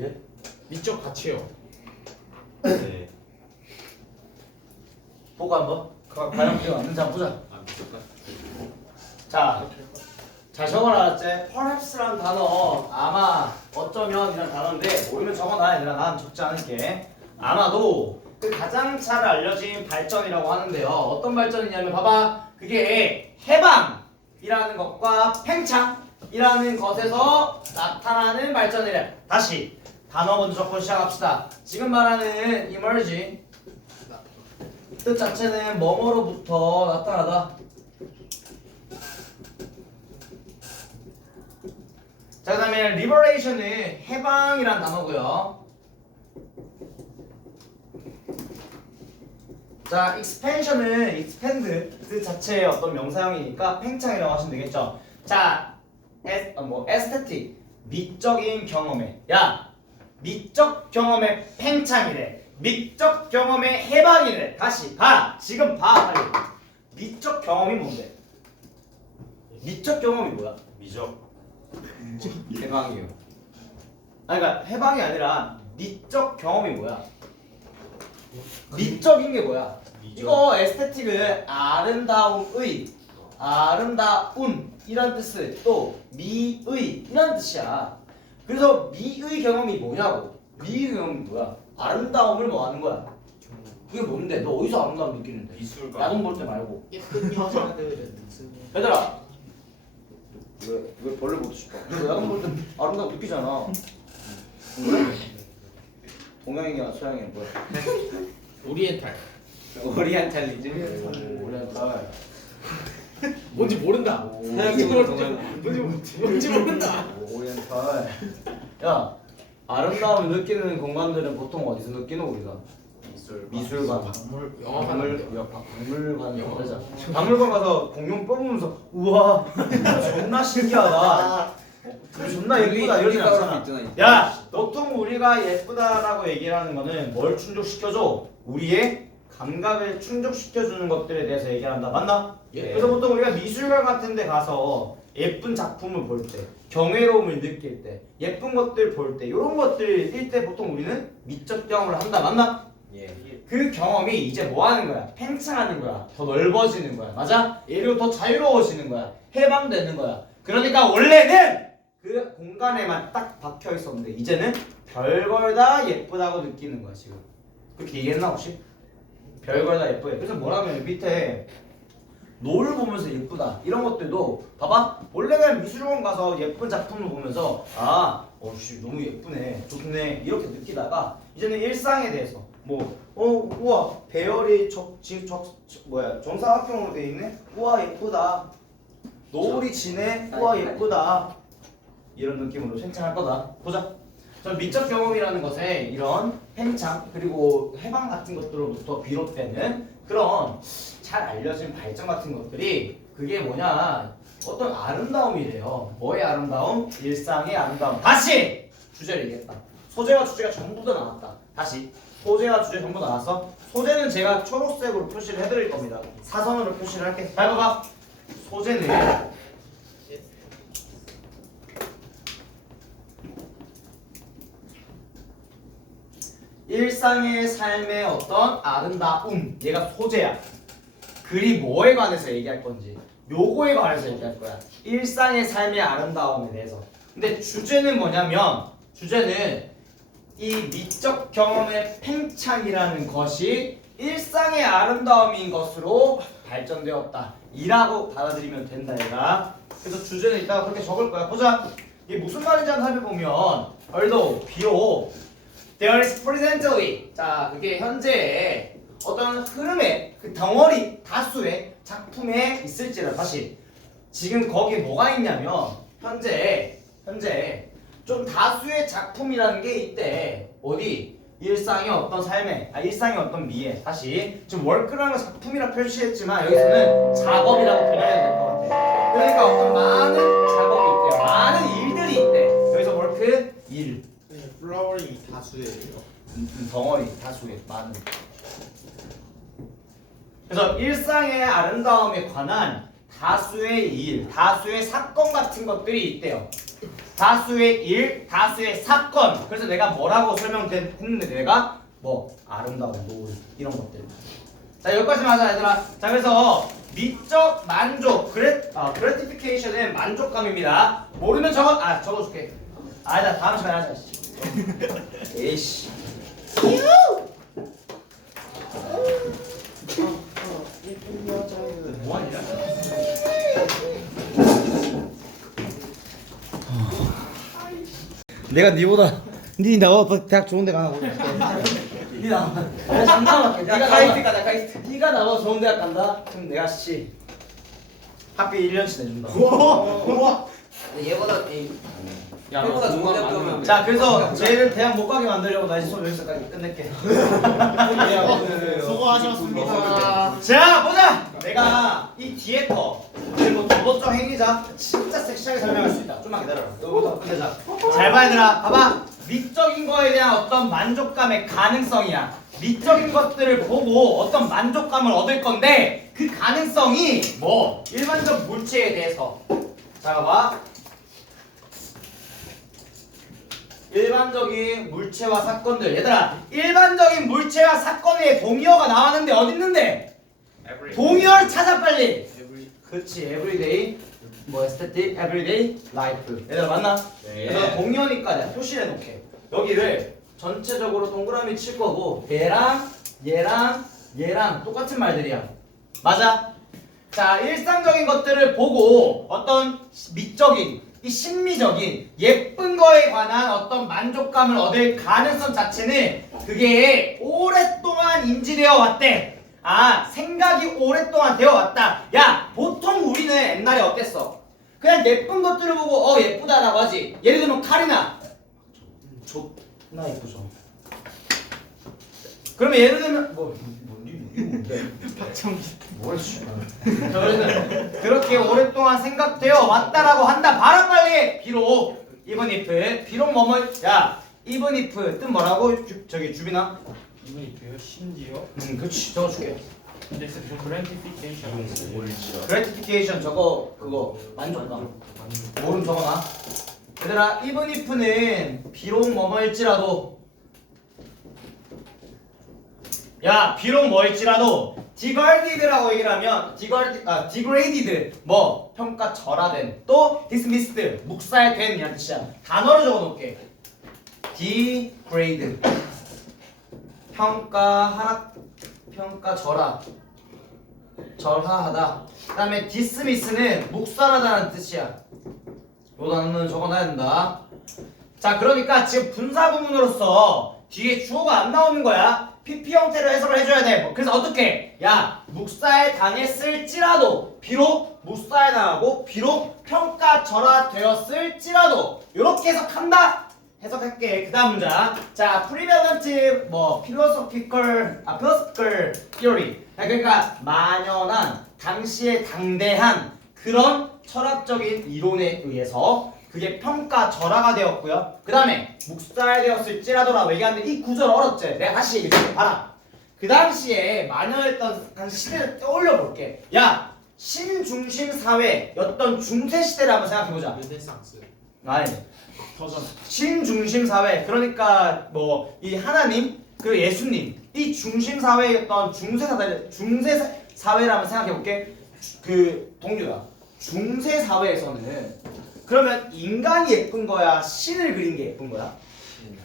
예? 미적 가치요. 네 보고 한번 과연 기억 맞는지 한번 보자. 아 미쳤다. 자, 잘 적어놨지? Perhaps라는 단어 아마 어쩌면 이란 단어인데 모르면 적어놔 얘들아. 난 적지 않을게. 아마도 그 가장 잘 알려진 발전이라고 하는데요. 어떤 발전이냐면 봐봐. 그게 해방이라는 것과 팽창이라는 것에서 나타나는 발전이래. 다시 단어 먼저 적고 시작합시다. 지금 말하는 emerge 뜻 자체는 뭐뭐로부터 나타나다. 자, 그 다음에 liberation은 해방이란 단어고요. 자, expansion은 expand 뜻 자체의 어떤 명사형이니까 팽창이라고 하시면 되겠죠. 자, aesthetic 미적인 경험에 미적 경험의 팽창이래. 미적 경험의 해방이래. 다시 봐라. 지금 봐 빨리. 미적 경험이 뭔데? 미적 경험이 뭐야? 미적 해방이요. 그러니까 해방이 아니라 미적 경험이 뭐야? 미적인 게 뭐야? 이거 에스테틱은 아름다움의, 아름다운 이란 뜻을 또 미의 이란 뜻이야. 그래서 미의 경험이 뭐냐고? 미의 경험이 뭐야? 아름다움을 뭐 하는 거야? 그게 뭔데? 너 어디서 아름다움 느끼는데? 미술가 야동 볼 때 말고. 예쁜 여자들은 얘들아 왜 벌레 보고 싶어? 너 야동 볼 때 아름다움 느끼잖아. 그래? 동양인이야 서양인 뭐야? 오리엔탈. 오리엔탈리즘. 오리엔탈. 뭔지 모른다. 서양인으로 동양. 뭔지 모른다. 오리엔탈. 야 아름다움을 느끼는 공간들은 보통 어디서 느끼는 우리가? 미술관. 박물관 가자. 박물관 가서 공룡 뽑으면서 우와 존나 신기하다. 존나 예쁘다 이러진 않잖아. 야 보통 우리가 예쁘다라고 얘기를 하는 거는 뭘 충족시켜줘? 우리의 감각을 충족시켜주는 것들에 대해서 얘기한다. 맞나? 예. 그래서 보통 우리가 미술관 같은 데 가서 예쁜 작품을 볼 때, 경이로움을 느낄 때, 예쁜 것들 볼 때, 이런 것들일 때 보통 우리는 미적 경험을 한다. 맞나? 예. 그 경험이 이제 뭐 하는 거야? 팽창하는 거야. 더 넓어지는 거야. 맞아? 그리고 더 자유로워지는 거야. 해방되는 거야. 그러니까 원래는 그 공간에만 딱 박혀 있었는데 이제는 별걸 다 예쁘다고 느끼는 거야 지금. 그렇게 얘기했나 혹시? 별걸 다 예쁘게. 그래서 뭐라면 밑에 노을 보면서 예쁘다 이런 것들도 봐봐. 원래 그냥 미술관 가서 예쁜 작품을 보면서 아 어씨 너무 예쁘네 좋네 이렇게 느끼다가 이제는 일상에 대해서 우와 배열이 정사각형으로 돼 있네 우와 예쁘다 노을이 지네 우와 예쁘다 이런 느낌으로 팽창할 거다 보자. 저 미적 경험이라는 것에 이런 팽창 그리고 해방 같은 것들로부터 비롯되는 그런 잘 알려진 발전 같은 것들이 그게 뭐냐 어떤 아름다움이래요. 뭐의 아름다움? 일상의 아름다움. 다시 주제를 얘기했다. 소재와 주제가 전부 다 나왔다. 다시 소재와 주제 전부 나왔어. 소재는 제가 초록색으로 표시를 해드릴 겁니다. 사선으로 표시를 할게. 잘 봐봐. 소재는 일상의 삶의 어떤 아름다움 얘가 소재야. 글이 뭐에 관해서 얘기할 건지 요거에 관해서 얘기할 거야. 일상의 삶의 아름다움에 대해서. 근데 주제는 뭐냐면 주제는 이 미적 경험의 팽창이라는 것이 일상의 아름다움인 것으로 발전되었다 이라고 받아들이면 된다 얘가. 그래서 주제는 이따가 그렇게 적을 거야. 보자. 이게 무슨 말인지 한번 살펴보면 although 비록 there is presently 자 그게 현재 어떤 흐름의 그 덩어리 다수의 작품에 있을지라 다시 지금 거기에 뭐가 있냐면 현재 좀 다수의 작품이라는 게 있대. 어디? 일상의 어떤 삶에 일상의 어떤 미에 다시 지금 월크라는 걸 작품이라 표시했지만 여기서는 작업이라고 표현해야 될 것 같아. 그러니까 어떤 많은 작업이 있대. 많은 일들이 있대. 여기서 월크 일 플라워링이 다수예요. 덩어리 다수의 많은. 그래서 일상의 아름다움에 관한 다수의 일, 다수의 사건 같은 것들이 있대요. 다수의 일, 다수의 사건. 그래서 내가 뭐라고 설명했는데 내가 아름다운 노을 이런 것들. 자 여기까지만 하자 얘들아. 자 그래서 미적 만족, gratification은 만족감입니다. 모르면 적어줄게. 나 다음 시간에 하자. 에이씨. 예쁜 여자는 뭐하냐? 내가 니보다 니 나와 대학 좋은 데 가나 보자. 니 나와. 내가 잠깐만. 네가 카이스트 가자 카이스트. 네가 나와 좋은 대학 간다. 그럼 내가 학비 1년치 내준다. 우와. 얘보다 야, 얘보다 너 좋은 공감 대학 많으면 자 그래서 쟤를 대학 못 가게 만들려고 나 이제 수업 여기서까지 끝낼게. 수고하셨습니다. 자 보자. 내가 이 뒤에 거 그리고 도덕적 행위자 진짜 섹시하게 설명할 수 있다. 좀만 기다려라. 이거부터 끝내자. 잘 봐 얘들아. 봐봐. 미적인 거에 대한 어떤 만족감의 가능성이야. 미적인 것들을 보고 어떤 만족감을 얻을 건데 그 가능성이 일반적 물체에 대해서. 자 봐봐. 일반적인 물체와 사건들. 얘들아 일반적인 물체와 사건의 동의어가 나왔는데 어딨는데? 동의어를 찾아 빨리. 그렇지. everyday static everyday life. 얘들아 맞나? 네. 그래서 동의어니까 내가 표시해 놓게. 여기를 전체적으로 동그라미 칠 거고 얘랑 똑같은 말들이야. 맞아? 자 일상적인 것들을 보고 어떤 미적인 이 심미적인 예쁜 거에 관한 어떤 만족감을 얻을 가능성 자체는 그게 오랫동안 인지되어 왔대. 생각이 오랫동안 되어 왔다. 야 보통 우리는 옛날에 어땠어? 그냥 예쁜 것들을 보고 예쁘다라고 하지. 예를 들면 카리나 존나 예쁘죠. 그러면 예를 들면 뭔데? 뭐지? 저는 그렇게 오랫동안 생각되어 왔다라고 한다. 봐라 빨리. 비록 even if 비록 even if 뜻 뭐라고? 주빈아. 이분이 돼요 심지어. 그렇지. 적어줄게. 근데 그랜티피케이션 gratification 그거 만족감. 모름 적어놔. 얘들아 even if는 비록 뭐일지라도 비록 뭐일지라도 degraded라고 얘기를 하면 degraded 평가절하된 또 dismissed 묵살된 이란 뜻이야. 단어를 적어놓을게. degrade 절하하다. 그 다음에 dismiss는 묵살하다는 뜻이야. 요 단어는 적어놔야 된다. 자, 그러니까 지금 분사 구문으로서 뒤에 주어가 안 나오는 거야. PP 형태로 해석을 해줘야 돼. 그래서 어떻게? 야, 묵사에 당했을지라도 비록 묵사에 당하고 비록 평가절하되었을지라도 이렇게 해석한다. 해석할게. 그 다음 문장. 자, 프리밸런트 philosophical theory. 그러니까 만연한 당시에 당대한 그런 철학적인 이론에 의해서 그게 평가절하가 되었고요. 그 다음에 묵살되었을지라도라고 얘기하는데 이 구절 어렵지? 내가 다시 얘기해줄게. 봐라. 그 당시에 만연했던 한 시대를 떠올려 볼게. 야, 신중심 사회였던 중세 시대를 한번 생각해보자. 르네상스 아니, 터전 신중심 사회. 그러니까 뭐 이 하나님 그리고 예수님 이 중심 사회였던 중세 사회를 한번 생각해 볼게. 그 동료야. 중세 사회에서는 그러면 인간이 예쁜 거야? 신을 그린 게 예쁜 거야?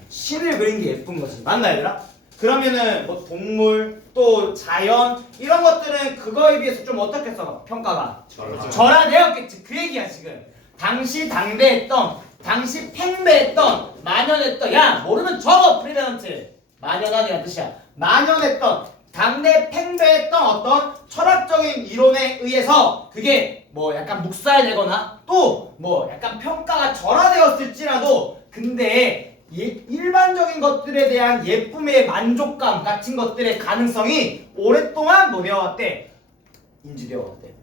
신을 그린 게 예쁜 거지. 맞나 얘들아? 그러면은 뭐 동물 또 자연 이런 것들은 그거에 비해서 좀 어떻겠어? 평가가 절하되었겠지. 그 얘기야 지금. 당시 당대했던 당시 팽배했던 만연했던 야 모르면 적어 프리밸런트 만연한이란 뜻이야. 만연했던 당대 팽배했던 어떤 철학적인 이론에 의해서 그게 뭐 약간 묵살되거나 또 뭐 약간 평가가 절하되었을지라도 근데 일반적인 것들에 대한 예쁨의 만족감 같은 것들의 가능성이 오랫동안 뭐 되어왔대? 인지되어 왔대.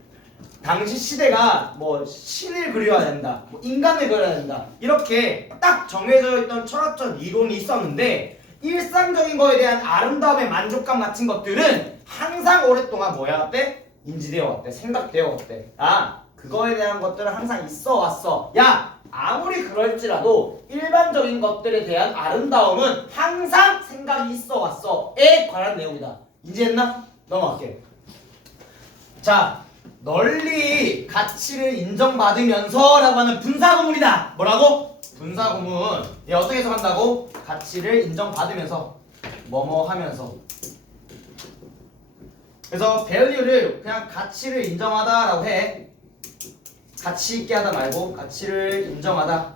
당시 시대가 뭐 신을 그려야 된다, 뭐 인간을 그려야 된다 이렇게 딱 정해져 있던 철학적 이론이 있었는데 일상적인 거에 대한 아름다움의 만족감 같은 것들은 항상 오랫동안 뭐야 왔대? 인지되어 왔대, 생각되어 왔대. 아 그거에 대한 것들은 항상 있어 왔어. 야 아무리 그럴지라도 일반적인 것들에 대한 아름다움은 항상 생각이 있어 왔어에 관한 내용이다. 이해했나? 넘어갈게. 자 널리 가치를 인정받으면서 라고 하는 분사구문이다. 뭐라고? 분사구문. 얘 어떻게 해석한다고? 가치를 인정받으면서 뭐뭐 하면서. 그래서 value를 그냥 가치를 인정하다 라고 해. 가치 있게 하다 말고 가치를 인정하다.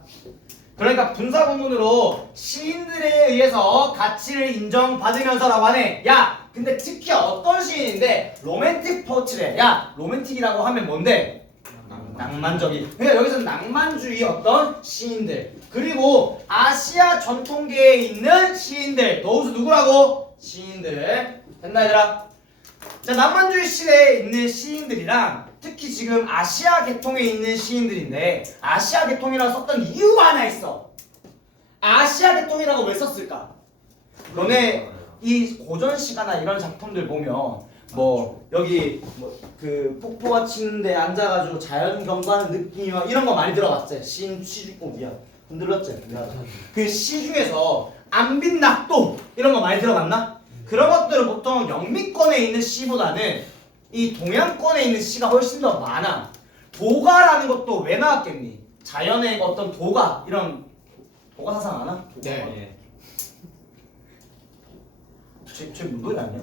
그러니까 분사구문으로 시인들에 의해서 가치를 인정받으면서 라고 하네. 야 근데 특히 어떤 시인인데 로맨틱 포트래. 야 로맨틱이라고 하면 뭔데? 낭만적인. 그러니까 여기서 낭만주의 어떤 시인들 그리고 아시아 전통계에 있는 시인들 너우스 누구라고? 시인들. 됐나 얘들아? 자 낭만주의 시대에 있는 시인들이랑 특히 지금 아시아 계통에 있는 시인들인데 아시아 계통이라고 썼던 이유가 하나 있어. 아시아 계통이라고 왜 썼을까? 너네 이 고전 시가나 이런 작품들 보면 뭐 여기 뭐 그 폭포가 치는데 앉아가지고 자연 경관을 느끼며 이런 거 많이 들어봤지? 시인 시집고 미안 흔들렸지? 그 시 중에서 안빈낙동 이런 거 많이 들어봤나? 그런 것들은 보통 영미권에 있는 시보다는 이 동양권에 있는 시가 훨씬 더 많아. 도가라는 것도 왜 나왔겠니? 자연의 어떤 도가 이런 도가 사상 아나? 네. 쟤 문돌이 아니야?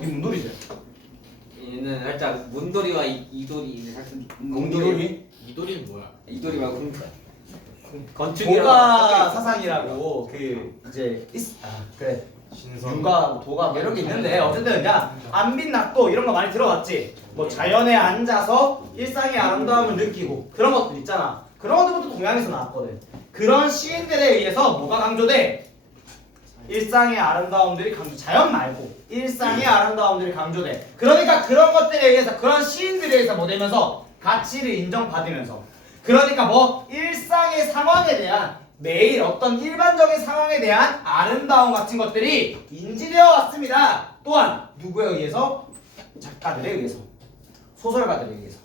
이 문돌이지? 얘는 살짝 문돌이와 이돌이 살짝 문돌이? 이돌이는 뭐야? 이돌이 말고 도가 사상이라고 그 이제 그래 신선. 육아 도가 뭐 이런 게 있는데 어쨌든 야 안빈낙도 이런 거 많이 들어봤지? 뭐 자연에 앉아서 일상의 아름다움을 느끼고 그런 것들 있잖아. 그런 것들도 동양에서 나왔거든. 그런 시인들에 의해서 뭐가 강조돼? 일상의 아름다움들이 강조. 자연 말고 일상의 아름다움들이 강조돼. 그러니까 그런 것들에 의해서 그런 시인들에 의해서 뭐 되면서 가치를 인정받으면서 그러니까 뭐 일상의 상황에 대한 매일 어떤 일반적인 상황에 대한 아름다움 같은 것들이 인지되어 왔습니다. 또한 누구에 의해서? 작가들에 의해서, 소설가들에 의해서.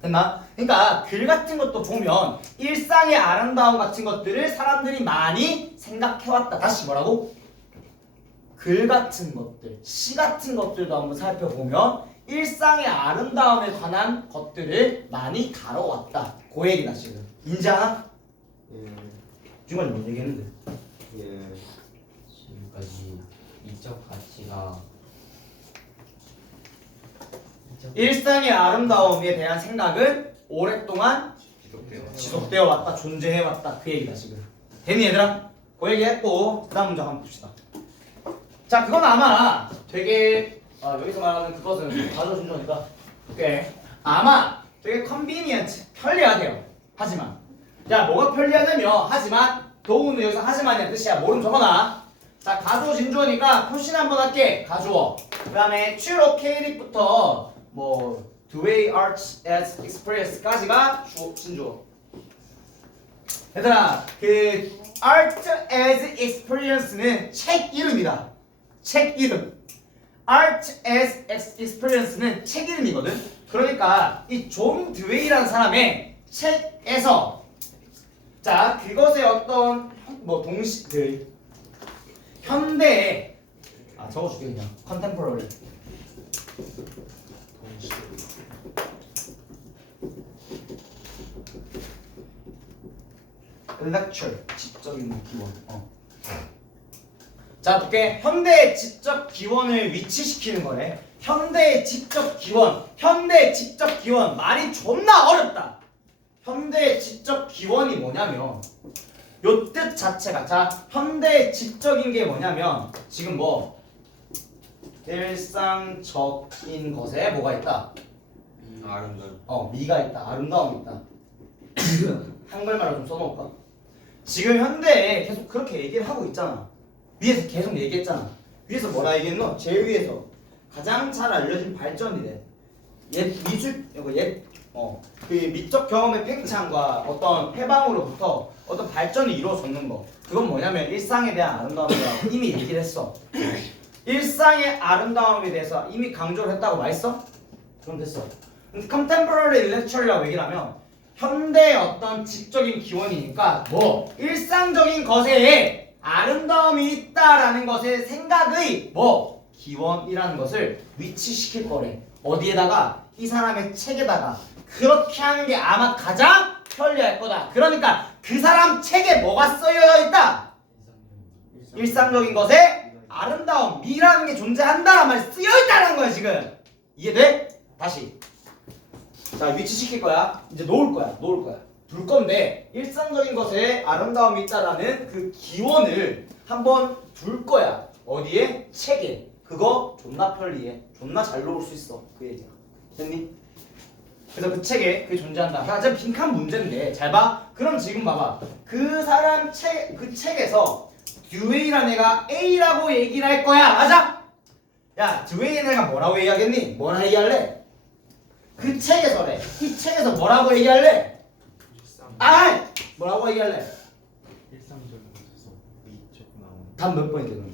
됐나? 그러니까 글 같은 것도 보면 일상의 아름다움 같은 것들을 사람들이 많이 생각해왔다. 다시 뭐라고? 글 같은 것들, 시 같은 것들도 한번 살펴보면 일상의 아름다움에 관한 것들을 많이 다뤄왔다. 그 얘기다 지금. 인지하나? 중간에 뭔 얘기했는데? 지금까지 이적 가치가 일상의 아름다움에 대한 생각은 오랫동안 지속되어 왔다, 존재해 왔다. 그 얘기다 지금. 됐니 얘들아? 그 얘기했고 그 다음 문제 한번 봅시다. 자 그건 아마 되게 여기서 말하는 그것은 가져준다니까 오케이 아마 되게 컨비니언트 편리하대요. 하지만 야 뭐가 편리하냐며 하지만 도우는 여기서 하지만이란 뜻이야. 모르면 적어놔. 자 가주어 진주어니까 표시는 한번 할게. 가주어 그 다음에 located,부터 뭐 the way art as express까지가 진주어. 얘들아 그 art as experience는 책 이름이다. 책 이름. art as experience는 책 이름이거든. 그러니까 이 존 드웨이라는 사람의 책에서 자 그것의 어떤 뭐 동시 그 현대의 적어줄게 그냥 contemporary intellectual 지적인 기원. 자 볼게. 현대의 지적 기원을 위치시키는 거래. 현대의 지적 기원. 현대의 지적 기원 말이 존나 어렵다. 현대의 지적 기원이 뭐냐면 요 뜻 자체가 자 현대의 지적인 게 뭐냐면 지금 뭐 일상적인 것에 뭐가 있다? 아름다운. 미가 있다. 아름다움이 있다. 한글말로 좀 써놓을까? 지금 현대에 계속 그렇게 얘기를 하고 있잖아. 위에서 계속 얘기했잖아. 위에서 뭐라 얘기했노? 제일 위에서 가장 잘 알려진 발전이래. 그 미적 경험의 팽창과 어떤 해방으로부터 어떤 발전이 이루어졌는 거. 그건 뭐냐면 일상에 대한 아름다움이라고 이미 얘기를 했어. 일상의 아름다움에 대해서 이미 강조를 했다고 말했어? 그럼 됐어. contemporary intellectual이라고 얘기를 하면 현대의 어떤 지적인 기원이니까 뭐 일상적인 것에 아름다움이 있다라는 것의 생각의 뭐 기원이라는 것을 위치시킬 거래. 어디에다가? 이 사람의 책에다가. 그렇게 하는 게 아마 가장 편리할 거다. 그러니까 그 사람 책에 뭐가 쓰여 있다? 일상적인 것에 아름다움, 미라는 게 존재한다란 말이 쓰여 있다는 거야 지금. 이해돼? 다시. 자 위치시킬 거야. 이제 놓을 거야. 둘 건데 일상적인 것에 아름다움이 있다라는 그 기원을 한번 둘 거야. 어디에? 책에. 그거 존나 편리해. 존나 잘 놓을 수 있어. 그 얘기야. 됐니? 그래서 그 책에 그게 존재한다. 가장 빈칸 문제인데 잘 봐. 그럼 지금 봐봐. 그 사람 그 책에서 듀웨이라는 애가 A라고 얘기를 할 거야. 맞아? 야 듀웨이라는 애가 뭐라고 얘기하겠니? 뭐라 얘기할래? 그 책에서래. 이 책에서 뭐라고 얘기할래? 뭐라고 얘기할래? 일상적인 것에서 미적 나오는 답 몇 번인데 그럼?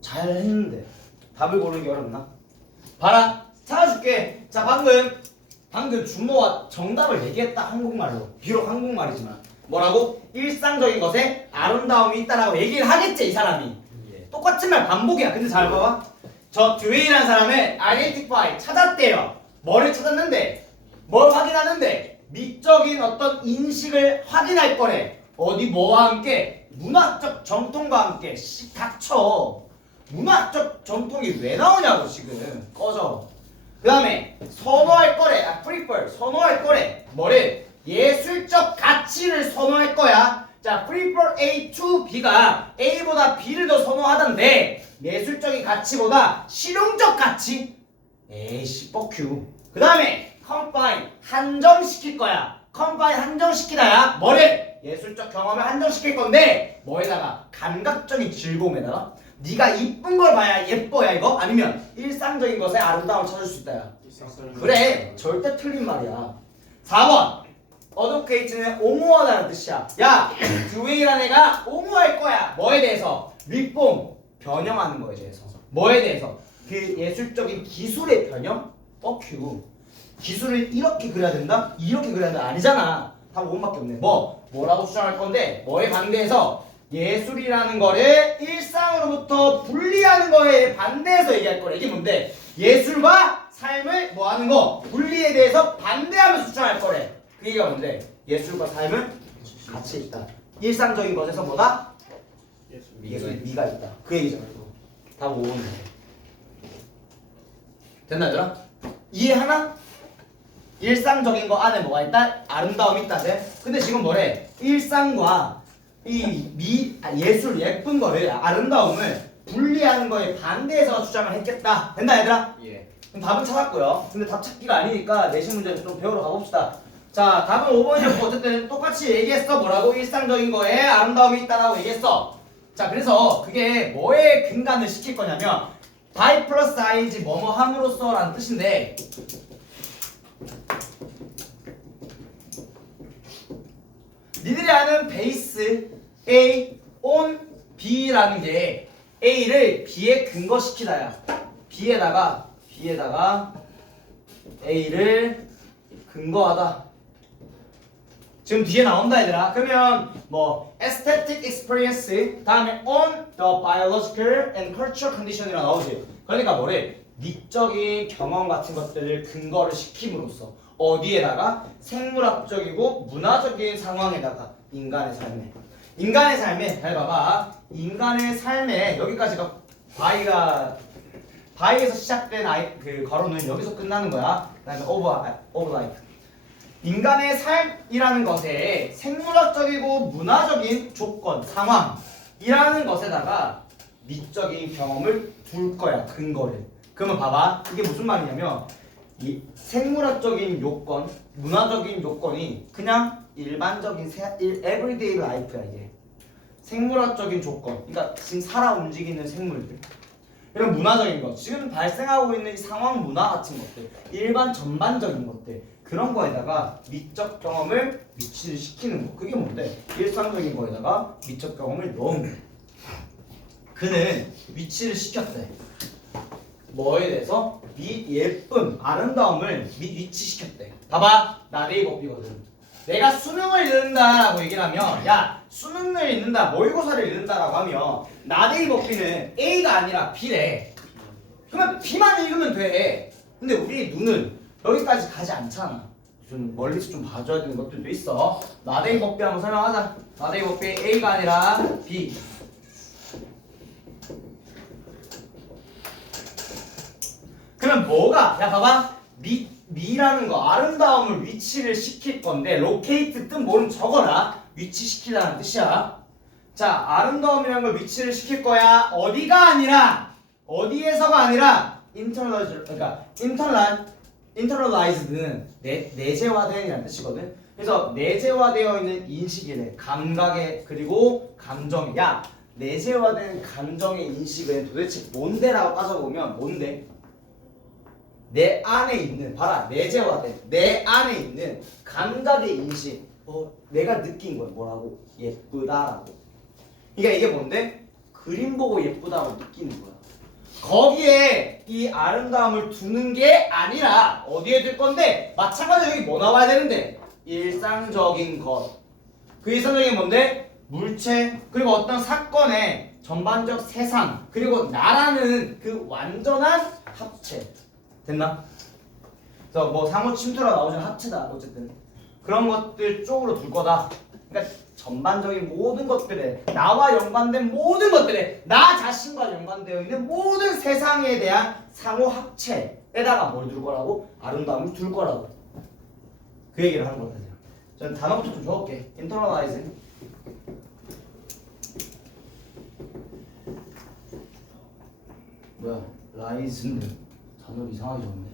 잘 했는데 답을 고르는 게 어렵나? 봐라 찾아줄게. 자 방금 준모가 정답을 얘기했다. 한국말로. 비록 한국말이지만 뭐라고? 일상적인 것에 아름다움이 있다라고 얘기를 하겠지 이 사람이. 똑같은 말 반복이야. 근데 잘 봐봐. 저 듀웨이라는 사람을 identify 찾았대요. 뭐를 찾았는데? 뭘 확인하는데? 미적인 어떤 인식을 확인할 거래. 어디 뭐와 함께? 문화적 정통과 함께. 닥쳐. 문화적 전통이 왜 나오냐고 지금. 꺼져. 그 다음에 선호할 거래. prefer 선호할 거래. 뭐를? 예술적 가치를 선호할 거야. 자, prefer A to B가 A보다 B를 더 선호하던데 예술적인 가치보다 실용적 가치? 에이씨 뻑큐. 그 다음에 confine 한정시킬 거야. confine 한정시키다야. 뭐를? 예술적 경험을 한정시킬 건데 뭐에다가? 감각적인 즐거움에다가. 네가 이쁜 걸 봐야 예뻐야 이거? 아니면 일상적인 것에 아름다움을 찾을 수 있다야. 그래 절대 틀린 말이야. 4번 어도케이트는 옹호하다는 뜻이야. 야 듀웨이라는 애가 옹호할 거야. 뭐에 대해서? 리폼 변형하는 거에 대해서. 뭐에 대해서? 그 예술적인 기술의 변형? 뻑큐. 기술을 이렇게 그려야 된다? 이렇게 그려야 된다? 아니잖아. 다 5번밖에 없네. 뭐라고 주장할 건데 뭐에 반대해서? 예술이라는 거를 일상으로부터 분리하는 거에 반대해서 얘기할 거래. 이게 뭔데? 예술과 삶을 뭐하는 거? 분리에 대해서 반대하면서 주장할 거래. 그 얘기가 뭔데? 예술과 삶은 같이 있다. 일상적인 것에서 뭐다? 예술의 미가 있다. 그 얘기잖아. 다 모으는 거. 됐나 얘들아? 이해하나? 일상적인 거 안에 뭐가 있다? 아름다움이 있다제. 근데 지금 뭐래? 일상과 예술 예쁜 거를 아름다움을 분리하는 거에 반대해서 주장을 했겠다. 된다 얘들아? 예. 그럼 답은 찾았고요. 근데 답 찾기가 아니니까 내신 문제를 좀 배우러 가봅시다. 자, 답은 5번이었고 어쨌든 똑같이 얘기했어. 뭐라고? 일상적인 거에 아름다움이 있다라고 얘기했어. 자, 그래서 그게 뭐에 근간을 시킬 거냐면 by 플러스 ing 뭐뭐 함으로써 라는 뜻인데 니들이 아는 베이스 A on B라는 게 A를 B에 근거시키다야. B에다가 A를 근거하다. 지금 뒤에 나온다 얘들아. 그러면 뭐 aesthetic experience 다음에 on the biological and cultural condition이라 나오지. 그러니까 뭐래? 미적인 경험 같은 것들을 근거를 시킴으로써 어디에다가 생물학적이고 문화적인 상황에다가 인간의 삶에 잘 봐봐. 인간의 삶에 여기까지가 바이에서 시작된 그 괄호는 여기서 끝나는 거야. 그다음에 over life. 인간의 삶이라는 것에 생물학적이고 문화적인 조건, 상황이라는 것에다가 미적인 경험을 둘 거야, 근거를. 그러면 봐봐. 이게 무슨 말이냐면 이 생물학적인 요건, 문화적인 요건이 그냥 일반적인 everyday life야 이게. 생물학적인 조건, 그러니까 지금 살아 움직이는 생물들. 이런 문화적인 것, 지금 발생하고 있는 이 상황 문화 같은 것들, 일반 전반적인 것들, 그런 거에다가 미적 경험을 위치를 시키는 거. 그게 뭔데? 일상적인 거에다가 미적 경험을 넣은 거. 그는 위치를 시켰대. 뭐에 대해서? 예쁨, 아름다움을 위치시켰대. 봐봐, 나데이 법이거든. 내가 수능을 읽는다라고 얘기를 하면, 야, 수능을 읽는다, 모의고사를 읽는다라고 하면 나데이 법비는 A가 아니라 B래. 그러면 B만 읽으면 돼. 근데 우리 눈은 여기까지 가지 않잖아. 좀 멀리서 좀 봐줘야 되는 것들도 있어. 나데이 법비 한번 설명하자. 나데이 법비 A가 아니라 B. 그러면 뭐가? 야 봐봐. 미라는 거 아름다움을 위치를 시킬 건데 로케이트 뜻 모르면 적어라. 위치시키라는 뜻이야. 자, 아름다움이라는 걸 위치를 시킬 거야. 어디가 아니라 어디에서가 아니라 internalized는 내재화된이라는 뜻이거든. 그래서 내재화되어 있는 인식이래. 감각에 그리고 감정에. 야, 내재화된 감정의 인식은 도대체 뭔데라고 따져보면 뭔데? 내 안에 있는, 봐라, 내재화된 내 안에 있는 감각의 인식. 내가 느낀 거야. 뭐라고? 예쁘다라고. 그러니까 이게 뭔데? 그림 보고 예쁘다고 느끼는 거야. 거기에 이 아름다움을 두는 게 아니라 어디에 둘 건데? 마찬가지로 여기 뭐 나와야 되는데? 일상적인 것. 그 일상적인 뭔데? 물체, 그리고 어떤 사건의 전반적 세상, 그리고 나라는 그 완전한 합체. 됐나? 그래서 뭐 상호 침투라 나오지만 합체다. 어쨌든 그런 것들 쪽으로 둘 거다. 그러니까 전반적인 모든 것들에, 나와 연관된 모든 것들에, 나 자신과 연관되어 있는 모든 세상에 대한 상호 합체에다가 뭘 둘 거라고? 아름다움을 둘 거라고. 그 얘기를 하는 거다. 저는 단어부터 좀 적을게. internalize. 뭐야? rise는 단어를 이상하게 적네.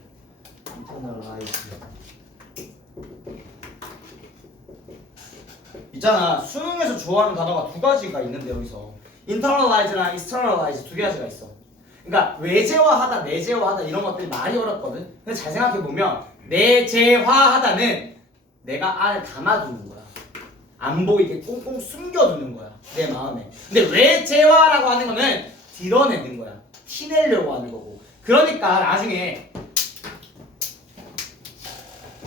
internalize. 있잖아, 수능에서 좋아하는 단어가 두 가지가 있는데 여기서 internalize랑 externalize 두 가지가 있어. 그러니까 외재화하다, 내재화하다 이런 것들이 많이 어렵거든. 근데 잘 생각해 보면 내재화하다는 내가 안에 담아두는 거야. 안 보이게 꽁꽁 숨겨두는 거야, 내 마음에. 근데 외재화라고 하는 거는 드러내는 거야. 티내려고 하는 거고. 그러니까 나중에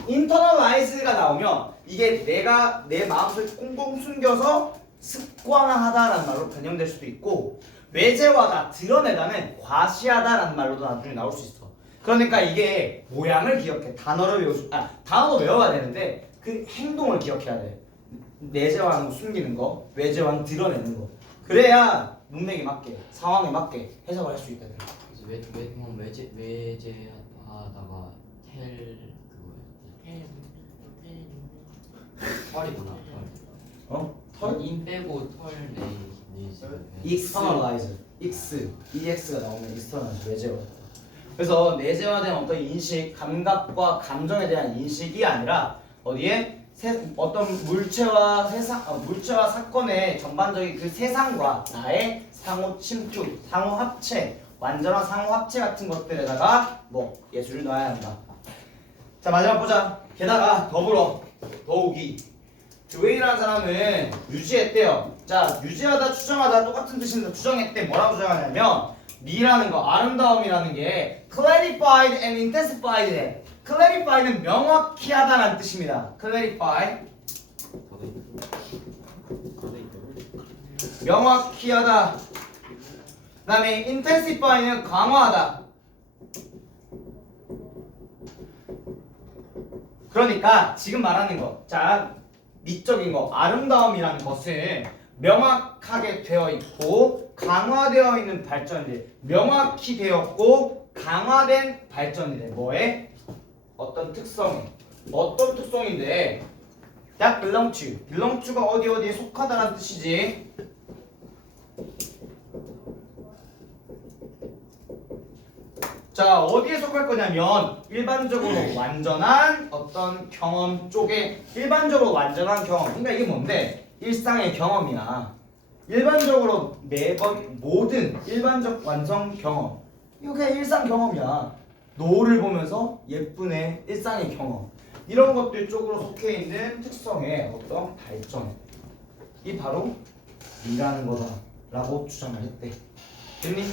internalize가 나오면 이게 내가 내 마음을 꽁꽁 숨겨서 습관화하다라는 말로 변형될 수도 있고, 외재화다, 드러내다는 과시하다라는 말로도 나중에 나올 수 있어. 그러니까 이게 모양을 기억해. 단어도 외워야 되는데 그 행동을 기억해야 돼. 내재화하는 거 숨기는 거, 외재화는 드러내는 거. 그래야 문맥에 맞게, 상황에 맞게 해석을 할 수 있다. 그래서 외재하다. 하다가 텔 그거였지. 털이구나. 어? 털? 인 빼고 털 externalize ex가 나오면 externalize 내재화. 그래서 내재화된 어떤 인식, 감각과 감정에 대한 인식이 아니라 어디에 어떤 물체와 물체와 사건의 전반적인 그 세상과 나의 상호 침투, 상호 합체, 완전한 상호 합체 같은 것들에다가 뭐 예술을 넣어야 한다. 자 마지막 보자. 게다가 더욱이 드웨이라는 사람은 유지했대요. 자 유지하다 추정하다 똑같은 뜻인데 추정했대. 뭐라고 추정하냐면 미라는 거 아름다움이라는 게 clarified and intensified 해. clarify는 명확히 하다라는 뜻입니다. clarify 명확히 하다. 그 다음에 intensify는 강화하다. 그러니까 지금 말하는 거, 자 미적인 거, 아름다움이라는 것은 명확하게 되어 있고 강화되어 있는 발전들, 명확히 되었고 강화된 발전이래. 뭐에? 어떤 특성에. 어떤 특성인데 that belong to, belong to가 어디에 속하다라는 뜻이지. 자 어디에 속할 거냐면 일반적으로 완전한 어떤 경험 쪽에, 일반적으로 완전한 경험. 그러니까 이게 뭔데? 일상의 경험이야. 일반적으로 매번 모든 일반적 완성 경험, 이거 그냥 일상 경험이야. 노을을 보면서 예쁜 애, 일상의 경험, 이런 것들 쪽으로 속해 있는 특성의 어떤 발전, 이 바로 미라는 거다라고 주장을 했대. 됐니?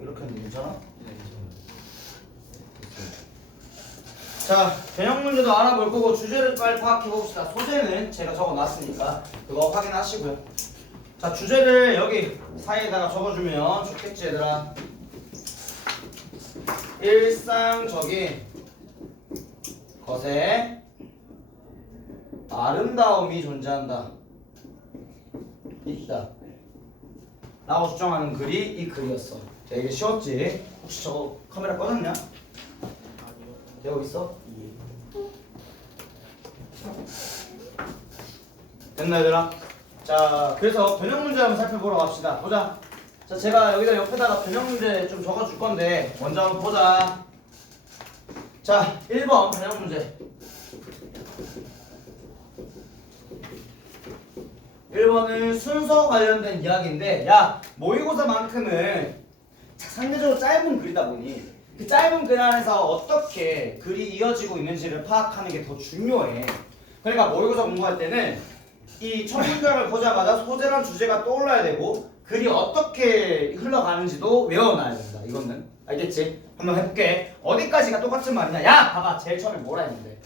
이렇게 하면 괜찮아? 자, 변형 문제도 알아볼 거고 주제를 빨리 파악해 봅시다. 소재는 제가 적어놨으니까 그거 확인하시고요. 자, 주제를 여기 사이에다가 적어주면 좋겠지 얘들아. 일상적인 것에 아름다움이 존재한다. 있다. 라고 주장하는 글이 이 글이었어. 자, 이게 쉬웠지? 혹시 저거 카메라 꺼졌냐? 되고 있어? 됐나 얘들아? 자 그래서 변형 문제 한번 살펴보러 갑시다. 보자. 자 제가 여기다 옆에다가 변형 문제 좀 적어줄 건데 먼저 한번 보자. 자 1번 변형 문제. 1번은 순서 관련된 이야기인데, 야 모의고사만큼은 상대적으로 짧은 글이다 보니 그 짧은 글 안에서 어떻게 글이 이어지고 있는지를 파악하는 게 더 중요해. 그러니까 모의고사 공부할 때는 이 첫 문장을 보자마자 소재란 주제가 떠올라야 되고 글이 어떻게 흘러가는지도 외워놔야 된다. 이거는 알겠지? 한번 해볼게. 어디까지가 똑같은 말이냐? 야 봐봐, 제일 처음에 뭐라 했는데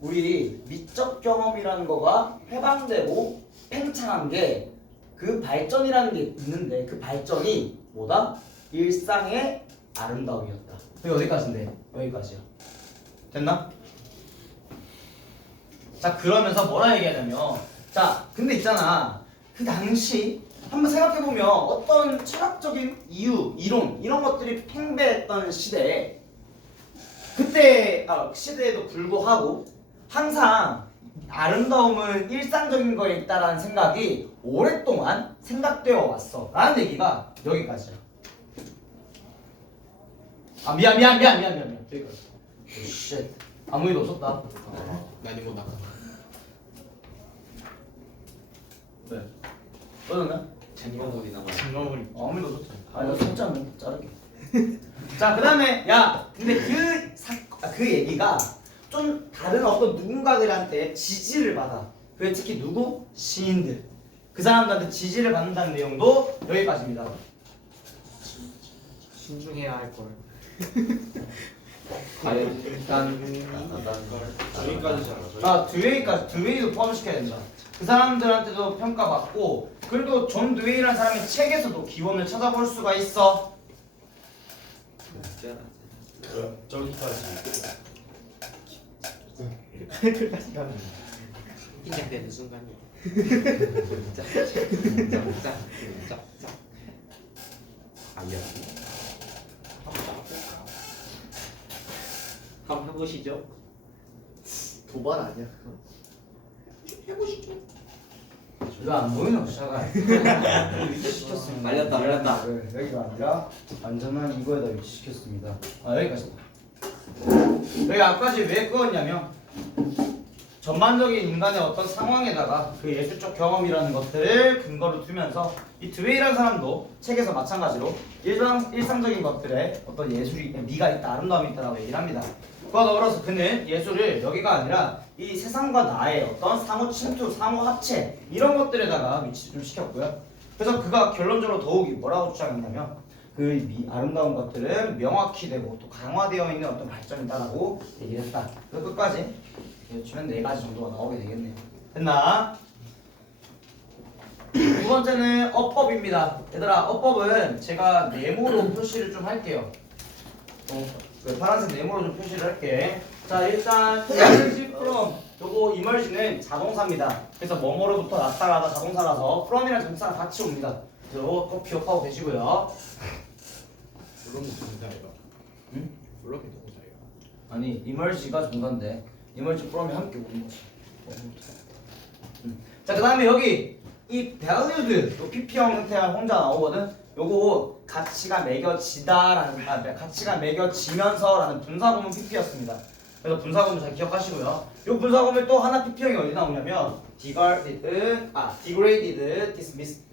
우리 미적 경험이라는 거가 해방되고 팽창한 게 그 발전이라는 게 있는데 그 발전이 뭐다? 일상의 아름다움이었다. 그게 어디까지인데? 여기까지야. 됐나? 자 그러면서 뭐라 얘기하냐면, 자 근데 있잖아, 그 당시 한번 생각해보면 어떤 철학적인 이유, 이론 이런 것들이 팽배했던 시대에, 그때 시대에도 불구하고 항상 아름다움은 일상적인 거에 있다라는 생각이 오랫동안 생각되어 왔어 라는 얘기가 여기까지야. 아 미안 여기까지. 쉣, 아무 일도 없었다. 난 이거 나가. 왜? 꺼졌나? 잔여물이 남아. 아무 일도 없었다. 아 이거 살짝만 자르게. 자 그 다음에 야 근데 그 얘기가 좀 다른 어떤 누군가들한테 지지를 받아. 그게 특히 누구? 시인들. 그 사람들한테 지지를 받는다는 내용도 여기까지입니다. 신중해야 할 걸. 일단 저기까지 잘라. 아 드웨이도 포함시켜야 된다. 그 사람들한테도 평가받고, 그리고 존 드웨이라는 사람의 책에서도 기원을 찾아볼 수가 있어. 저기까지 끝까지 가는. 긴장되는 순간이야. 짝짝짝짝짝. 아니야. 한번 해보시죠. 도발 아니야? 해보시죠. 이거 안 보이는 샤가 위치시켰습니다. 말렸다. 여기가 아니라 완전한 이거에다 위치시켰습니다. 아 여기까지다. 여기 앞까지 왜 끄었냐면 전반적인 인간의 어떤 상황에다가 그 예술적 경험이라는 것들을 근거로 두면서 이 드웨이라는 사람도 책에서 마찬가지로 일상적인 것들에 어떤 예술이 미가 있다, 아름다움이 있다라고 얘기를 합니다. 그와 더불어서 그는 예술을 여기가 아니라 이 세상과 나의 어떤 상호 침투, 상호 합체 이런 것들에다가 위치 좀 시켰고요. 그래서 그가 결론적으로 더욱이 뭐라고 주장했냐면 그 아름다운 것들은 명확히 되고 또 강화되어 있는 어떤 발전이다라고 얘기를 했다. 그 끝까지 주면 4가지 정도가 나오게 되겠네요. 됐나? 두 번째는 어법입니다. 얘들아, 어법은 제가 네모로 표시를 좀 할게요. 그 파란색 네모로 좀 표시를 할게. 자, 일단 emerge from 요거 emerge는 자동사입니다. 그래서 뭐뭐로부터 나타나다 자동사라서 from이랑 전치사가 같이 옵니다. 그래서 요거 꼭 기억하고 계시고요. 물론 동사예요. 응? 물론 동사예요. 아니 emerge가 정답인데 emerge from이 함께 오는 거지. 자, 그 다음에 여기 이 valued 요 pp형 형태가 혼자 나오거든. 요거 가치가 매겨지다라는 가치가 매겨지면서라는 분사구문 pp였습니다. 그래서 분사구문 잘 기억하시고요. 요 분사구문 또 하나 pp형이 어디 나오냐면 degraded, dismissed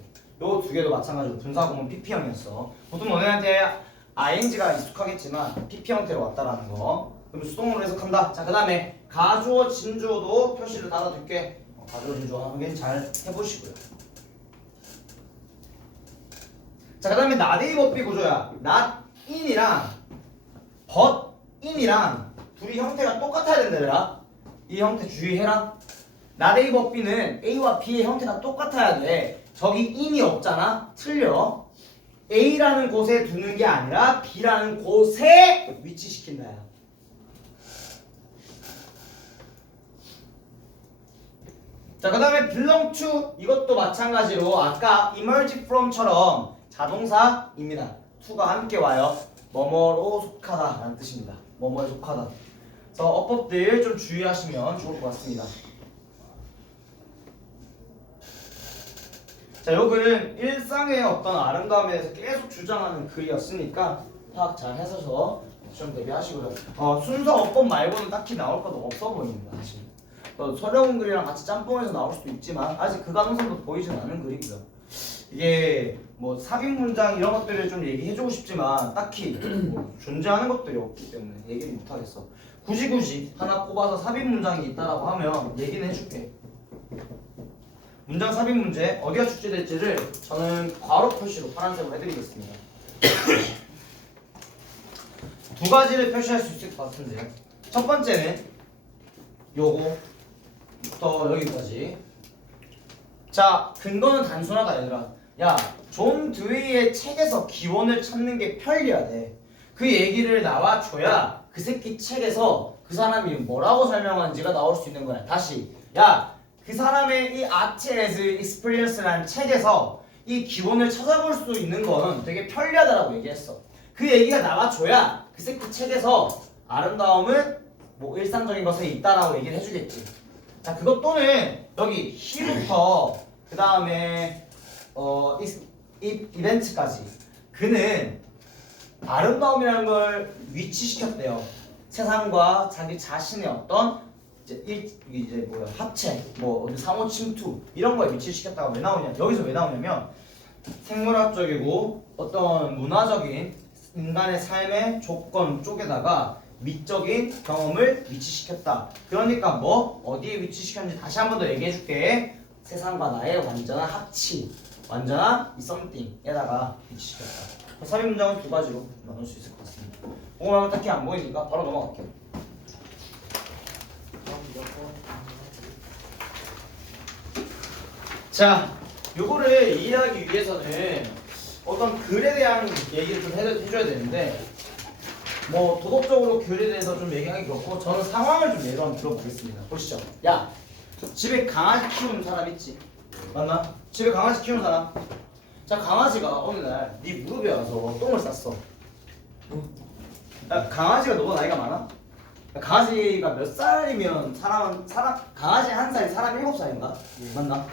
요 두 개도 마찬가지로 분사구문 pp형이었어. 보통 너네한테 ing가 익숙하겠지만 pp 형태로 왔다라는 거. 그럼 수동으로 해석한다. 자, 그 다음에 가주어, 진주어도 표시를 달아둘게. 가주어, 진주어 확인 잘 해보시고요. 자, 그 다음에 not 법비 구조야. not in이랑 but in이랑 둘이 형태가 똑같아야 된다, 얘들아. 이 형태 주의해라. not 법비는 A와 B의 형태가 똑같아야 돼. 저기 in이 없잖아. 틀려. A라는 곳에 두는 게 아니라 B라는 곳에 위치시킨다. 자, 그 다음에 belong to 이것도 마찬가지로 아까 emerge from처럼 자동사입니다. to가 함께 와요. 뭐뭐로 속하다 라는 뜻입니다. 뭐뭐에 속하다. 그래서 어법들 좀 주의하시면 좋을 것 같습니다. 자, 요 글은 일상의 어떤 아름다움에 대해서 계속 주장하는 글이었으니까 파악 잘 해서 시험 대비하시고요. 순서 어법 말고는 딱히 나올 것도 없어 보입니다. 사실. 서려운 글이랑 같이 짬뽕해서 나올 수도 있지만 아직 그 가능성도 보이진 않은 글이고요. 이게 뭐 삽입 문장 이런 것들을 좀 얘기해주고 싶지만 딱히 뭐 존재하는 것들이 없기 때문에 얘기를 못하겠어. 굳이 하나 꼽아서 삽입 문장이 있다라고 하면 얘기는 해줄게. 문장 삽입 문제 어디가 출제될지를 저는 괄호 표시로 파란색으로 해드리겠습니다. 두 가지를 표시할 수 있을 것 같은데요. 첫 번째는 요거부터 여기까지. 자, 근거는 단순하다 얘들아. 야, 존 드웨이의 책에서 기원을 찾는 게 편리하대. 그 얘기를 나와줘야 그 새끼 책에서 그 사람이 뭐라고 설명하는지가 나올 수 있는 거야. 다시, 야, 그 사람의 이 Art as Experience라는 책에서 이 기원을 찾아볼 수 있는 건 되게 편리하다라고 얘기했어. 그 얘기가 나와줘야 그 새끼 책에서 아름다움은 뭐 일상적인 것에 있다라고 얘기를 해주겠지. 자, 그것 또는 여기 he부터 그 다음에 이벤트까지 그는 아름다움이라는 걸 위치시켰대요. 세상과 자기 자신의 어떤 이제 뭐야 합체, 뭐 어디 상호 침투 이런 거에 위치시켰다가 왜 나오냐? 여기서 왜 나오냐면 생물학적이고 어떤 문화적인 인간의 삶의 조건 쪽에다가 미적인 경험을 위치시켰다. 그러니까 뭐 어디에 위치시켰는지 다시 한 번 더 얘기해줄게. 세상과 나의 완전한 합치, 완전한 이 something에다가 위치시켰다. 삽입 문장은 두 가지로 나눌 수 있을 것 같습니다. 오늘 딱히 안 보이니까 바로 넘어갈게요. 자, 요거를 이해하기 위해서는 어떤 글에 대한 얘기를 좀 해줘야 되는데 뭐 도덕적으로 교리에 대해서 좀 얘기하기 그렇고 저는 상황을 좀 예로 한번 들어보겠습니다. 보시죠. 야, 집에 강아지 키우는 사람 있지? 맞나? 집에 강아지 키우는 사람. 자, 강아지가 어느 날 네 무릎에 와서 똥을 쌌어. 야, 강아지가 너보다 나이가 많아? 야, 강아지가 몇 살이면 사람 강아지 한 살이 사람 7살인가? 맞나?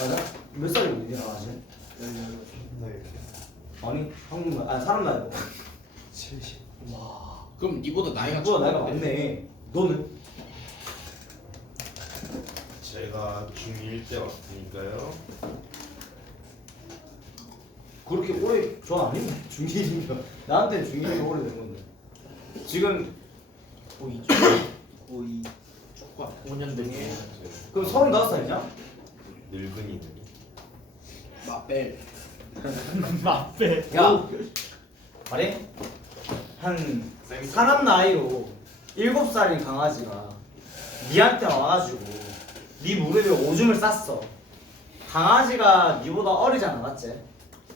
맞아? 몇 살이고 이제 강아지? 아니 한국말 사람 나이고. 70. 그럼 니보다 나이가 너보다 나이가 적은데? 많네. 너는? 제가 중1 때 왔으니까요. 그렇게 오래 저 아닌데 중1이면 나한테 중1이 오래된 건데 지금 거의 거의 조금 5년 전에 그럼 35살이냐? 늙은이는 마벨 맛배. 야 말해? 한 사람 나이로 7살인 강아지가 니한테 와가지고 니 무릎에 오줌을 쌌어. 강아지가 니보다 어리잖아, 맞지?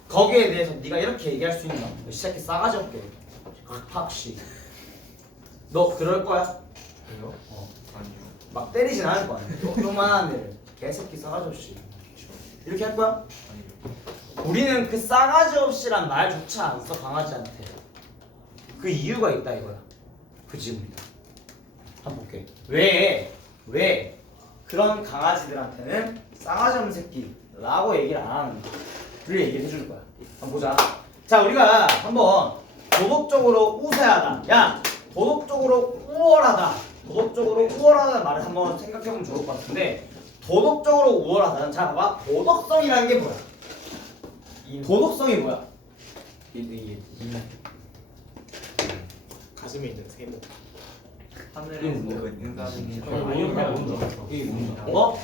거기에 대해서 네가 이렇게 얘기할 수 있나? 이 새끼 싸가지 없게 확시 너 그럴 거야? 왜요? 어. 아니요. 막 때리진 않을 거 아니야. 요만한 애 개새끼 싸가지 없이 이렇게 할 거야? 아니요. 우리는 그 싸가지 없이란 말조차 안 써 강아지한테. 그 이유가 있다 이거야. 그 질문이다. 한번 볼게. 왜 그런 강아지들한테는 싸가지 없는 새끼라고 얘기를 안 하는가? 그 얘기를 해줄 거야. 한번 보자. 자, 우리가 한번 도덕적으로 우세하다. 야, 도덕적으로 우월하다. 도덕적으로 우월하다는 말을 한번 생각해보면 좋을 것 같은데 도덕적으로 우월하다는 자, 봐봐. 도덕성이라는 게 뭐야? 도덕성이 뭐야? 가슴에 있는 세모 하늘에서 인간이 어?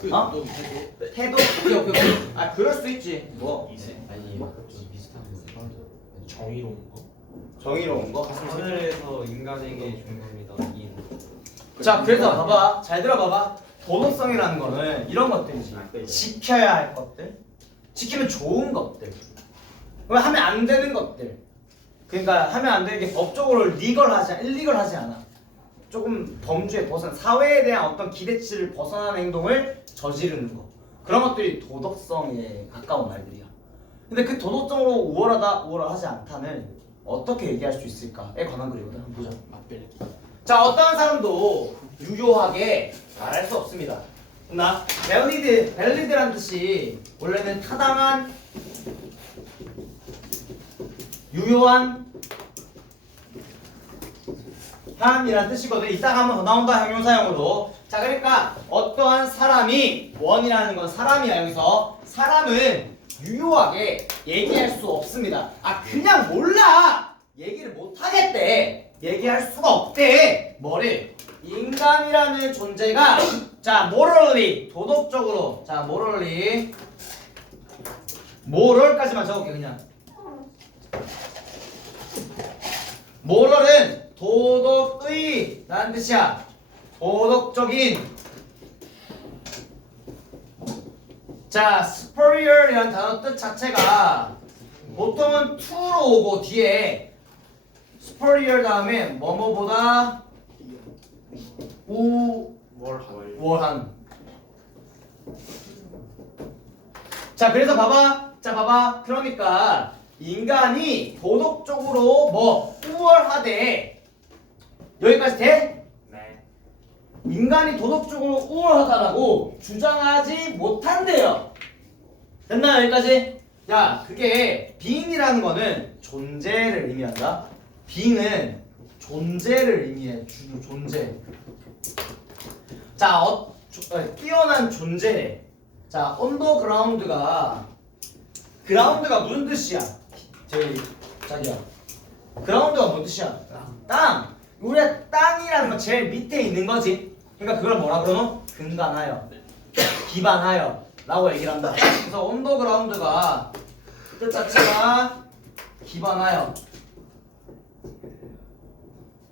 그 어? 너 해도 태도? 오케이. 아, 그럴 수도 있지. 뭐? 아니 좀 비슷한 거. 정의로운 거 정의로운 거? 하늘에서 인간에게 준 겁니다. 인. 자, 그래서 봐봐. 잘 들어봐봐. 도덕성이라는 거는 이런 것들이지. 지켜야 할 것들, 지키면 좋은 것들, 그럼 하면 안 되는 것들. 그러니까 하면 안 되는 게 법적으로 일리걸하지 않아. 조금 범주에 벗어난 사회에 대한 어떤 기대치를 벗어나는 행동을 저지르는 거. 그런 것들이 도덕성에 가까운 말들이야. 근데 그 도덕적으로 우월하지 않다는 어떻게 얘기할 수 있을까에 관한 글이거든. 한번 보자. 마벨 자, 어떠한 사람도 유효하게 말할 수 없습니다. 나 밸리드란 뜻이 원래는 타당한, 유효한, 함이란 뜻이거든. 이따가 한번 더 나온다, 형용사형으로. 자, 그러니까 어떠한 사람이, 원이라는 건 사람이야. 여기서 사람은 유효하게 얘기할 수 없습니다. 아, 그냥 몰라, 얘기를 못 하겠대, 얘기할 수가 없대. 뭐를? 인간이라는 존재가 자, morally, 도덕적으로, 자, moral까지만 적을게. 그냥 moral은 도덕의 라는 뜻이야. 도덕적인. 자, superior이라는 단어 뜻 자체가 보통은 to로 오고 뒤에 superior 다음에 뭐뭐보다 우월한. 자, 그래서 봐봐. 그러니까 인간이 도덕적으로 뭐 우월하대. 여기까지 돼? 네 인간이 도덕적으로 우월하다라고 주장하지 못한대요. 됐나 여기까지? 야, 그게 being이라는 거는 존재를 의미한다. being은 존재를 의미해. 존재. 자, 뛰어난 존재래. 자, 언더그라운드가 무슨 뜻이야? 자기야. 그라운드가 뭔 뜻이야? 땅. 우리가 땅이라는 건 제일 밑에 있는 거지. 그러니까 그걸 뭐라 그러노? 근간하여, 기반하여 라고 얘기를 한다. 그래서 언더그라운드가 뜻 자체가 기반하여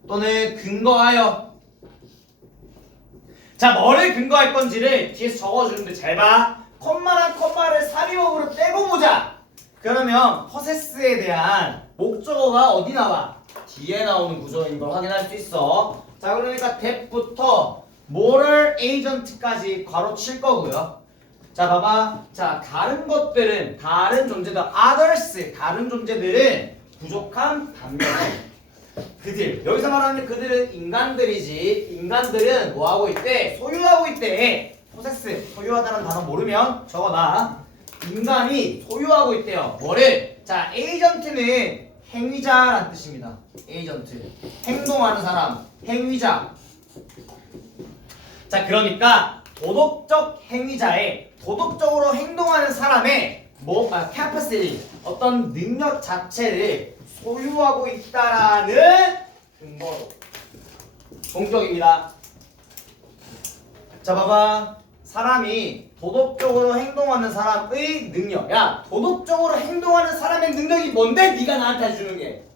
또는 근거하여. 자, 뭐를 근거할 건지를 뒤에서 적어주는데 잘 봐. 콤마랑 콤마를 삽입어으로 떼고 보자. 그러면 possess에 대한 목적어가 어디 나와? 뒤에 나오는 구조인 걸 확인할 수 있어. 자, 그러니까 that부터 moral agent까지 괄호 칠 거고요. 자, 봐봐. 자, 다른 것들은, 다른 존재들, others, 다른 존재들은 부족한 반면에 그들, 여기서 말하는 그들은 인간들이지. 인간들은 뭐 하고 있대? 소유하고 있대. possess, 소유하다는 단어 모르면 적어놔. 인간이 소유하고 있대요. 뭐를? 자, 에이전트는 행위자란 뜻입니다. 에이전트, 행동하는 사람, 행위자. 자, 그러니까 도덕적 행위자의, 도덕적으로 행동하는 사람의 capacity, 어떤 능력 자체를 소유하고 있다라는 근거로 동격입니다. 자, 봐봐. 사람이 도덕적으로 행동하는 사람의 능력. 야, 도덕적으로 행동하는 사람의 능력이 뭔데? 네가 나한테 해주는 게.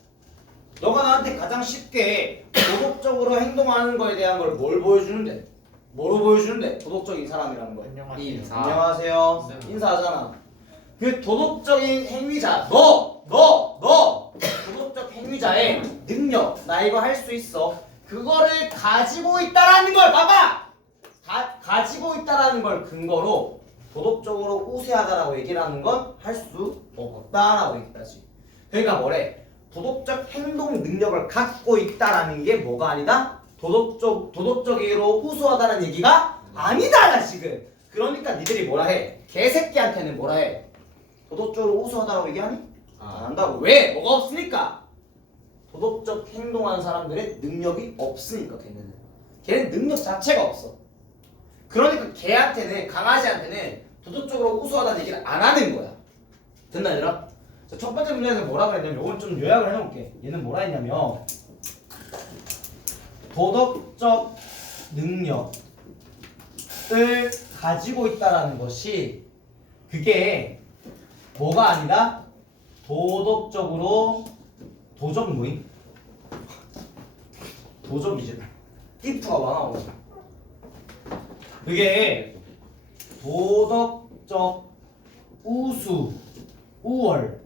너가 나한테 가장 쉽게 도덕적으로 행동하는 거에 대한 걸 뭘 보여주는데? 뭐로 보여주는데? 도덕적인 사람이라는 거야. 인사. 안녕하세요. 인사하잖아. 그 도덕적인 행위자, 너 도덕적 행위자의 능력, 나 이거 할 수 있어. 그거를 가지고 있다라는 걸 봐봐. 가지고 있다라는 걸 근거로 도덕적으로 우세하다라고 얘기를 하는 건 할 수 없다라고 얘기하지. 그러니까 뭐래? 도덕적 행동 능력을 갖고 있다라는 게 뭐가 아니다? 도덕적으로 우수하다는 얘기가 아니다라 지금. 그러니까 니들이 뭐라 해? 개새끼한테는 뭐라 해? 도덕적으로 우수하다라고 얘기하니? 안 한다고. 왜? 뭐가 없으니까. 도덕적 행동하는 사람들의 능력이 없으니까 걔는 능력 자체가 없어. 그러니까 걔한테는, 강아지한테는 도덕적으로 우수하다는 얘기를 안 하는 거야. 됐나 얘들아? 자, 첫 번째 문제에서 뭐라 그랬냐면, 이건 좀 요약을 해놓을게. 얘는 뭐라 했냐면 도덕적 능력을 가지고 있다라는 것이 그게 뭐가 아니라 도덕적으로 도적 뭐임? 도적이지. if가 많아. 그게 도덕적 우월성과는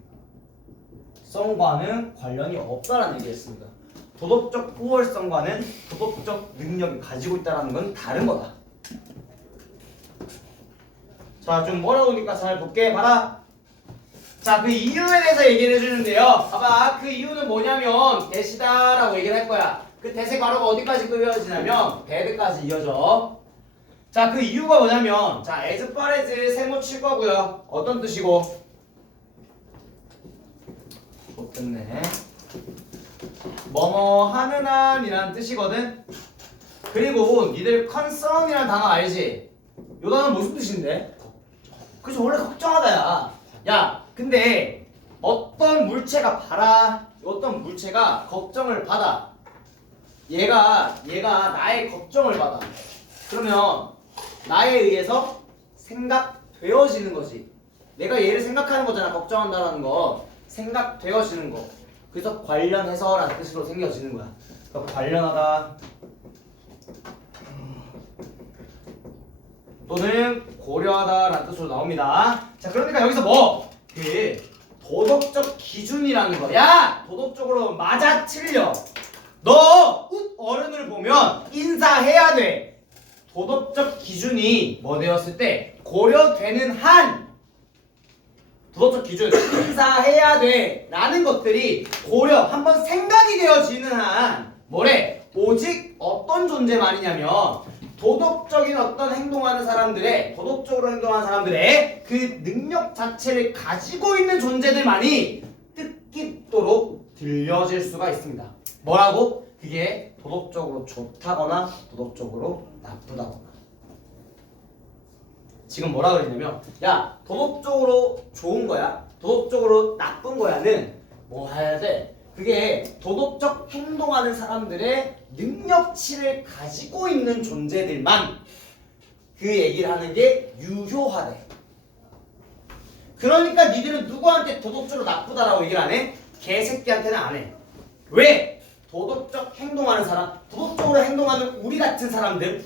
관련이 없다라는 얘기했습니다. 도덕적 우월성과는 도덕적 능력이 가지고 있다는 건 다른 거다. 자, 좀 어려우니까 잘 볼게. 봐라. 자, 그 이유에 대해서 얘기를 해주는데요. 봐봐. 그 이유는 뭐냐면 대시다라고 얘기를 할 거야. 그 대세 괄호가 어디까지 이어지냐면 배드까지 이어져. 자, 그 이유가 뭐냐면, 자, as far as 세모 칠 거고요. 어떤 뜻이고? 좋겠네. 뭐뭐 하는 한이라는 뜻이거든. 그리고 니들 concern이라는 단어 알지? 요 단어 무슨 뜻인데? 그래서 원래 걱정하다야. 야, 근데 어떤 물체가 걱정을 받아. 얘가 나의 걱정을 받아. 그러면 나에 의해서 생각되어지는 거지. 내가 얘를 생각하는 거잖아. 걱정한다라는 거. 생각되어지는 거. 그래서 관련해서 라는 뜻으로 생겨지는 거야. 그러니까 관련하다 또는 고려하다 라는 뜻으로 나옵니다. 자, 그러니까 여기서 뭐? 그 도덕적 기준이라는 거. 야! 도덕적으로 맞아 틀려. 너 어른을 보면 인사해야 돼. 도덕적 기준이 뭐 되었을 때 고려되는 한 도덕적 기준 인사해야 돼 라는 것들이 고려 한번 생각이 되어지는 한 뭐래? 오직 어떤 존재만이냐면 도덕적인 어떤 행동하는 사람들의 도덕적으로 행동하는 사람들의 그 능력 자체를 가지고 있는 존재들만이 뜻깊도록 들려질 수가 있습니다. 뭐라고? 그게 도덕적으로 좋다거나 도덕적으로 나쁘다거나. 지금 뭐라 그랬냐면, 야, 도덕적으로 좋은 거야, 도덕적으로 나쁜 거야는 뭐 해야 돼? 그게 도덕적 행동하는 사람들의 능력치를 가지고 있는 존재들만 그 얘기를 하는 게 유효하대. 그러니까 니들은 누구한테 도덕적으로 나쁘다라고 얘기를 안 해? 개새끼한테는 안 해. 왜? 도덕적 행동하는 사람, 도덕적으로 행동하는 우리 같은 사람들의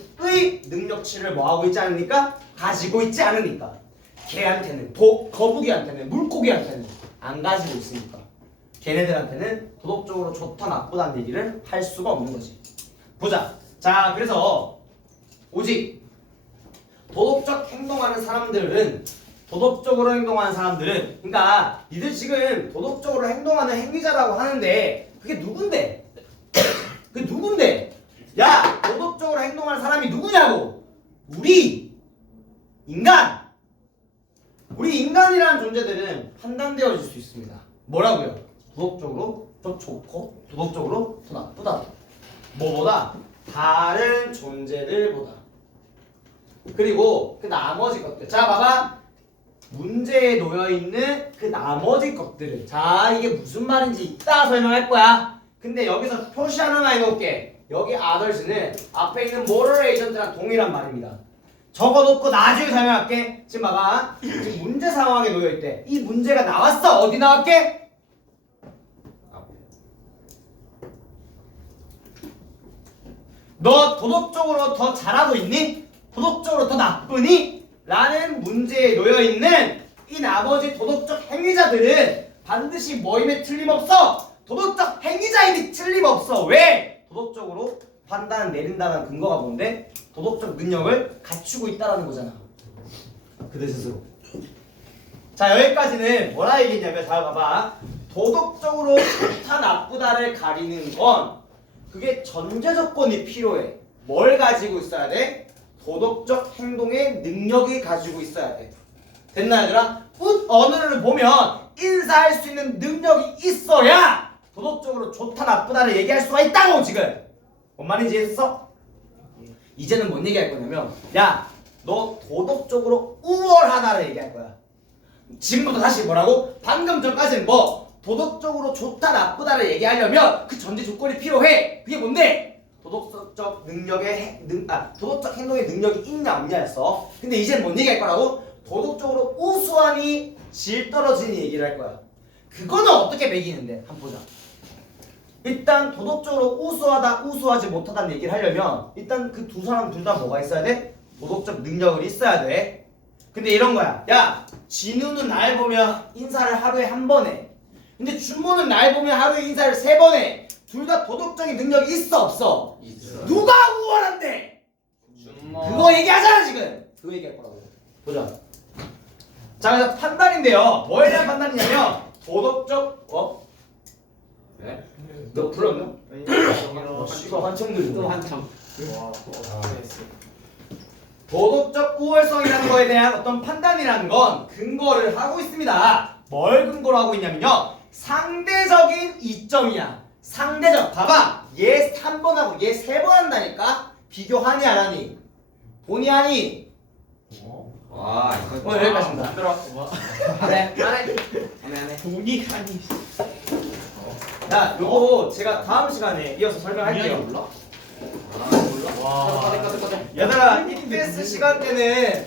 능력치를 뭐하고 있지 않으니까? 가지고 있지 않으니까. 개한테는, 거북이한테는, 물고기한테는 안 가지고 있으니까. 걔네들한테는 도덕적으로 좋다 나쁘다는 얘기를 할 수가 없는 거지. 보자. 자, 그래서 오직 도덕적 행동하는 사람들은 그러니까 니들 지금 도덕적으로 행동하는 행위자라고 하는데 그게 누군데? 그게 누군데? 야, 도덕적으로 행동하는 사람이 누구냐고? 우리 인간이라는 존재들은 판단되어질 수 있습니다. 뭐라고요? 도덕적으로 더 좋고 도덕적으로 더 나쁘다. 뭐보다? 다른 존재들보다. 그리고 그 나머지 것들. 자, 봐봐. 문제에 놓여있는 그 나머지 것들을. 자, 이게 무슨 말인지 이따 설명할 거야. 근데 여기서 표시 하나만 해놓을게. 여기 others는 앞에 있는 moral agent랑 동일한 말입니다. 적어놓고 나중에 설명할게. 지금 봐봐. 지금 문제 상황에 놓여있대. 이 문제가 나왔어. 어디 나왔게? 너 도덕적으로 더 잘하고 있니? 도덕적으로 더 나쁘니? 라는 문제에 놓여있는 이 나머지 도덕적 행위자들은 반드시 뭐임에 틀림없어? 도덕적 행위자임이 틀림없어. 왜? 도덕적으로 판단을 내린다는 근거가 뭔데? 도덕적 능력을 갖추고 있다는 거잖아. 그들 스스로. 자, 여기까지는 뭐라 얘기했냐면, 자, 봐봐. 도덕적으로 좋다 나쁘다를 가리는 건 그게 전제 조건이 필요해. 뭘 가지고 있어야 돼? 도덕적 행동의 능력이 가지고 있어야 돼. 됐나 얘들아? put 언어를 보면 인사할 수 있는 능력이 있어야 도덕적으로 좋다 나쁘다를 얘기할 수가 있다고 지금. 뭔 말인지 이해했어? 이제는 뭔 얘기할 거냐면, 야, 너 도덕적으로 우월하다를 얘기할 거야. 지금부터 다시 뭐라고? 방금 전까지는 뭐 도덕적으로 좋다 나쁘다를 얘기하려면 그 전제 조건이 필요해. 그게 뭔데? 도덕적 능력의 도덕적 행동의 능력이 있냐 없냐였어. 근데 이제는 뭔 얘기할 거라고? 도덕적으로 우수하니 질 떨어지니 얘기를 할 거야. 그거는 어떻게 매기는데? 한번 보자. 일단 도덕적으로 우수하다 우수하지 못하다는 얘기를 하려면 일단 그 두 사람 둘 다 뭐가 있어야 돼? 도덕적 능력을 있어야 돼. 근데 이런 거야. 야, 진우는 날 보면 인사를 하루에 한 번 해. 근데 준모는 날 보면 하루에 인사를 3번 해. 둘 다 도덕적인 능력이 있어 없어? 있어. 누가 우월한데? 그거 얘기하잖아 지금. 그거 얘기할 거라고. 보자. 자, 그래서 판단인데요. 뭐에 대한 판단이냐면 도덕적 네? 너 불렀나? 씨가 한참 들고. 또 한참. 도덕적 우월성이라는 거에 대한 어떤 판단이라는 건 근거를 하고 있습니다. 뭘 근거로 하고 있냐면요. 상대적인 이점이야. 상대적. 봐봐. 얘 3번 하고 얘 3번 한다니까? 비교하니 안 하니? 보니 하니? 와, 오늘 여기까지입니다. 그래. 안 해. 안 해. 돈이 가니. 자, 요거 제가 다음 시간에 이어서 설명할게요. 몰라? 와. 얘들아, ETS 시간 때는